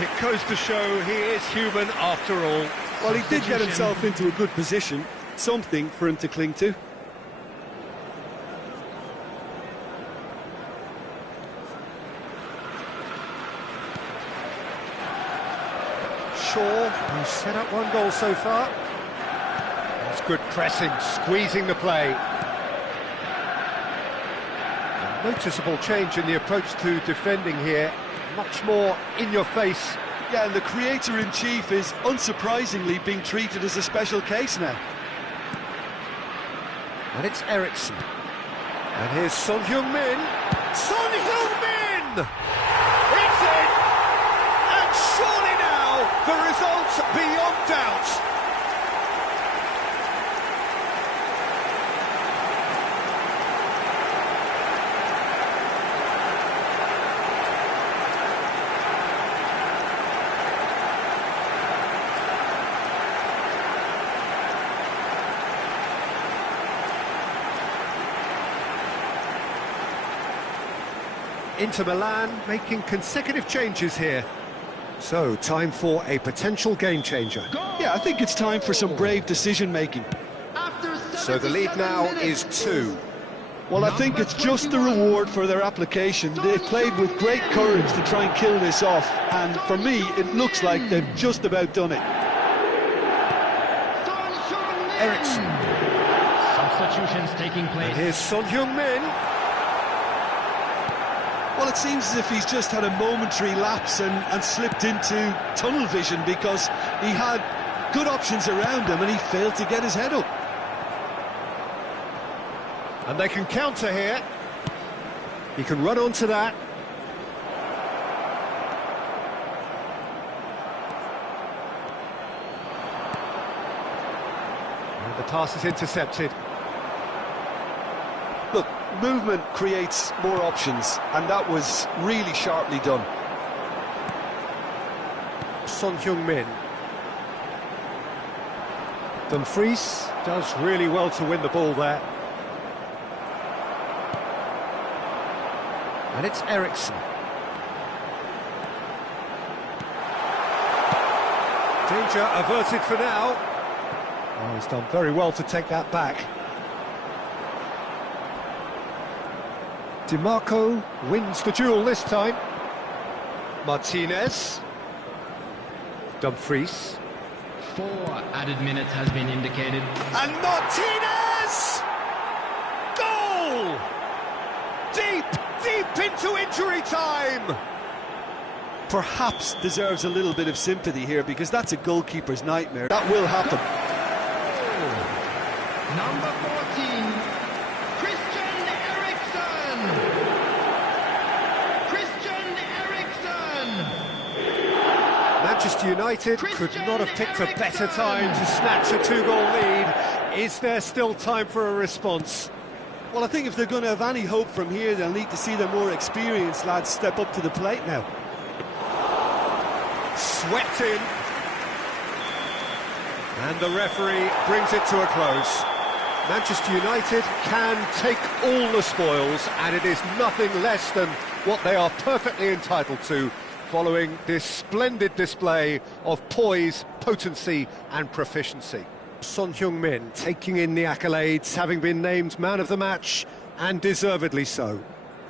It goes to show he is human after all. Well, he did get himself into a good position. Something for him to cling to. Shaw, who's set up one goal so far. That's good pressing, squeezing the play. And Noticeable change in the approach to defending here. Much more in your face. Yeah, and the creator-in-chief is unsurprisingly being treated as a special case now. And it's Eriksson. And here's Son Heung-min. Son Heung-min! It's in! And surely now, the result's beyond doubt. Inter Milan making consecutive changes here. So, time for a potential game changer. Yeah, I think it's time for some brave decision-making. So the lead now is 2. Well, I think it's just the reward for their application. They've played with great courage to try and kill this off, and for me, it looks like they've just about done it. Eriksson. Substitutions taking place. And here's Son Heung-min. Well, it seems as if he's just had a momentary lapse and slipped into tunnel vision, because he had good options around him and he failed to get his head up. And they can counter here. He can run onto that. And the pass is intercepted. Look, movement creates more options, and that was really sharply done. Son Heung-min. Dumfries does really well to win the ball there. And it's Eriksson. Danger averted for now. Oh, he's done very well to take that back. DiMarco wins the duel this time. Martinez. Dumfries. 4 added minutes has been indicated. And Martinez! Goal! Deep into injury time! Perhaps deserves a little bit of sympathy here, because that's a goalkeeper's nightmare. That will happen. Number 14, Christian Eriksen! Manchester United could not have picked a better time to snatch a 2-goal lead. Is there still time for a response? Well, I think if they're going to have any hope from here, they'll need to see their more experienced lads step up to the plate now. Swept in. And the referee brings it to a close. Manchester United can take all the spoils, and it is nothing less than what they are perfectly entitled to, following this splendid display of poise, potency and proficiency. Son Heung-min taking in the accolades, having been named man of the match, and deservedly so.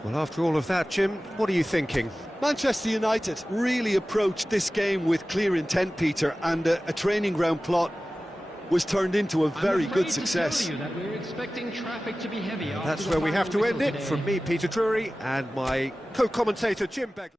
Well, after all of that, Jim, what are you thinking? Manchester United really approached this game with clear intent, Peter, and a training ground plot was turned into a very good success. That we're expecting traffic to be heavy. That's where we have to end it. From me, Peter Drury, and my co-commentator, Jim Begley.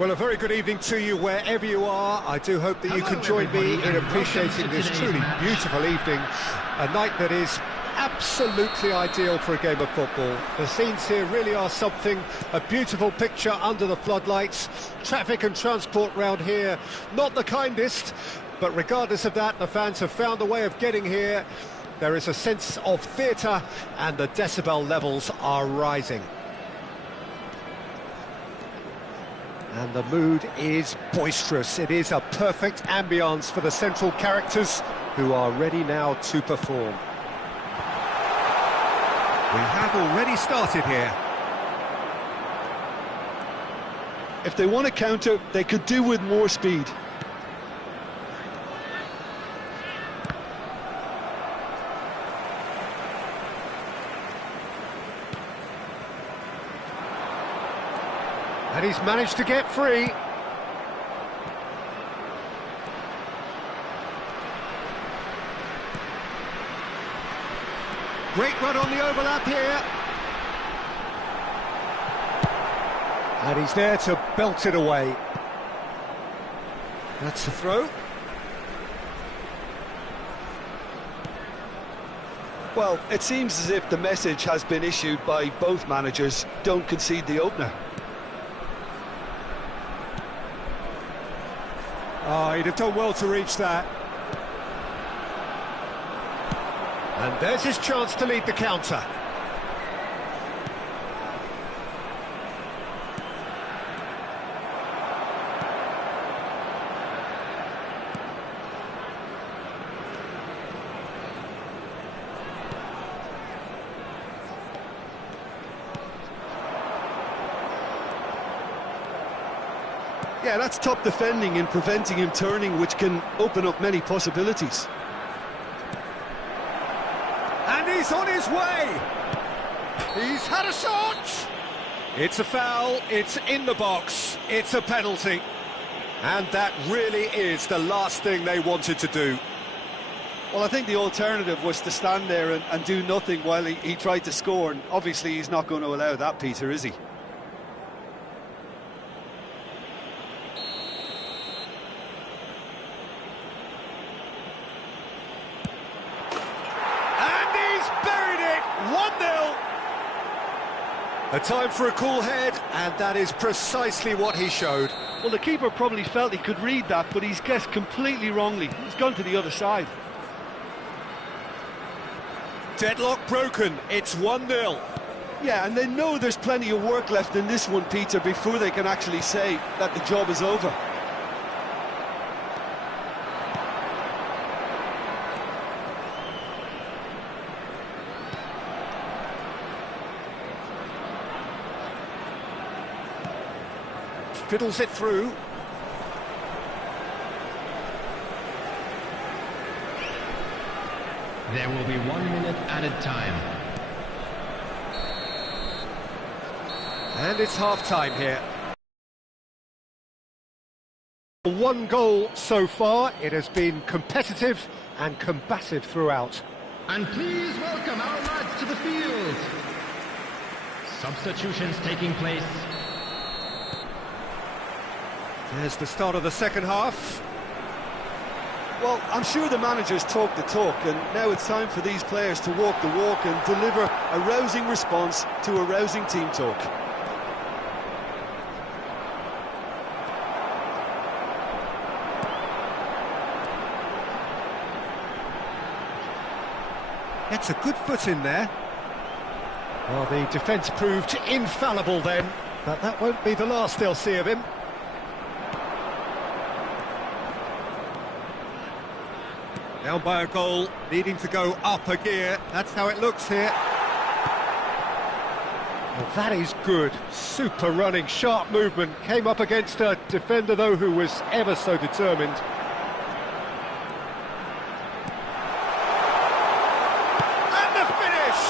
Well, a very good evening to you wherever you are. I do hope that you can join me in appreciating this truly beautiful evening, a night that is absolutely ideal for a game of football. The scenes here really are something, a beautiful picture under the floodlights. Traffic and transport round here, not the kindest, but regardless of that, the fans have found a way of getting here. There is a sense of theatre and the decibel levels are rising. And the mood is boisterous. It is a perfect ambience for the central characters who are ready now to perform. We have already started here. If they want to counter, they could do with more speed. And he's managed to get free. Great run on the overlap here. And he's there to belt it away. That's a throw. Well, it seems as if the message has been issued by both managers: don't concede the opener. Oh, he'd have done well to reach that. And there's his chance to lead the counter. Yeah, that's top defending and preventing him turning, which can open up many possibilities. And he's on his way! He's had a shot! It's a foul, it's in the box, it's a penalty. And that really is the last thing they wanted to do. Well, I think the alternative was to stand there and do nothing while he tried to score, and obviously he's not going to allow that, Peter, is he? A time for a cool head, and that is precisely what he showed. Well, the keeper probably felt he could read that, but he's guessed completely wrongly. He's gone to the other side. Deadlock broken, it's 1-0. Yeah, and they know there's plenty of work left in this one, Peter, before they can actually say that the job is over. Fiddles it through. There will be 1 minute added time. And it's half-time here. One goal so far. It has been competitive and combative throughout. And please welcome our lads to the field. Substitutions taking place. There's the start of the second half. Well, I'm sure the managers talk the talk, and now it's time for these players to walk the walk and deliver a rousing response to a rousing team talk. Gets a good foot in there. Well, the defence proved infallible then, but that won't be the last they'll see of him. Down by a goal, needing to go up a gear. That's how it looks here. Well, that is good. Super running, sharp movement. Came up against a defender, though, who was ever so determined. And the finish!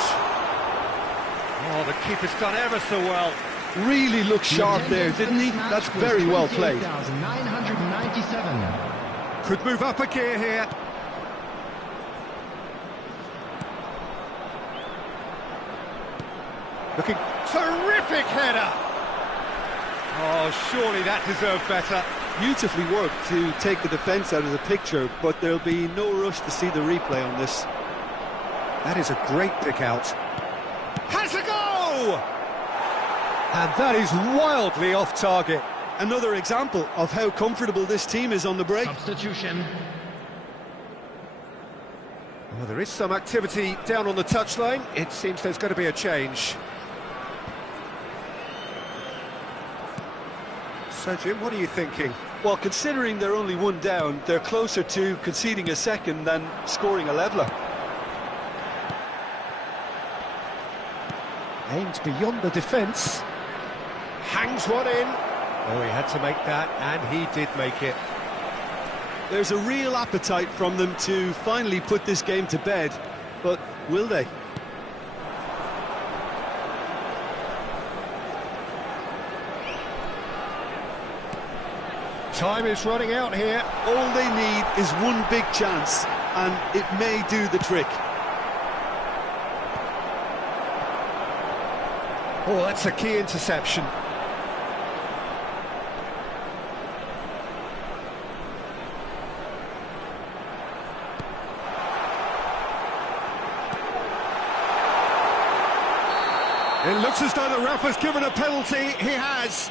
Oh, the keeper's done ever so well. Really looked sharp there, didn't he? That's very well played. 997. Could move up a gear here. Looking terrific header. Oh, surely that deserved better. Beautifully worked to take the defence out of the picture, but there'll be no rush to see the replay on this. That is a great pick out. Has a go! And that is wildly off target. Another example of how comfortable this team is on the break. Substitution. Well, there is some activity down on the touchline. It seems there's going to be a change. So, Jim, what are you thinking? Well, considering they're only one down, they're closer to conceding a second than scoring a leveller. Aimed beyond the defence. Hangs one in. Oh, he had to make that, and he did make it. There's a real appetite from them to finally put this game to bed, but will they? Time is running out here. All they need is one big chance, and it may do the trick. Oh, that's a key interception. It looks as though the ref has given a penalty. He has.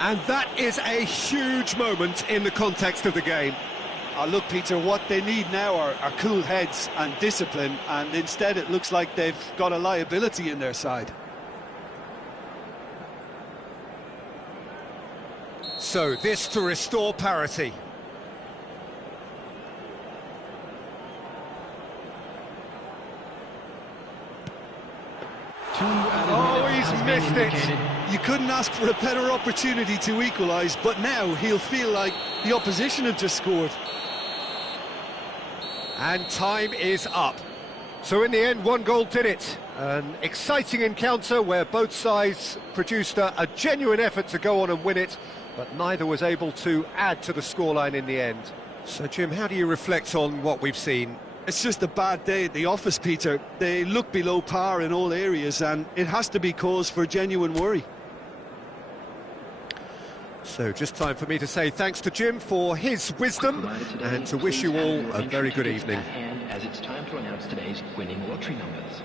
And that is a huge moment in the context of the game. Look, Peter, what they need now are cool heads and discipline, and instead it looks like they've got a liability in their side. So this to restore parity. Oh, he's missed it. You couldn't ask for a better opportunity to equalise, but now he'll feel like the opposition have just scored. And time is up. So in the end, one goal did it. An exciting encounter where both sides produced a genuine effort to go on and win it, but neither was able to add to the scoreline in the end. So, Jim, how do you reflect on what we've seen? It's just a bad day at the office, Peter. They look below par in all areas, and it has to be cause for genuine worry. So just time for me to say thanks to Jim for his wisdom and to wish you all a very good evening. As it's time to announce today's winning lottery numbers.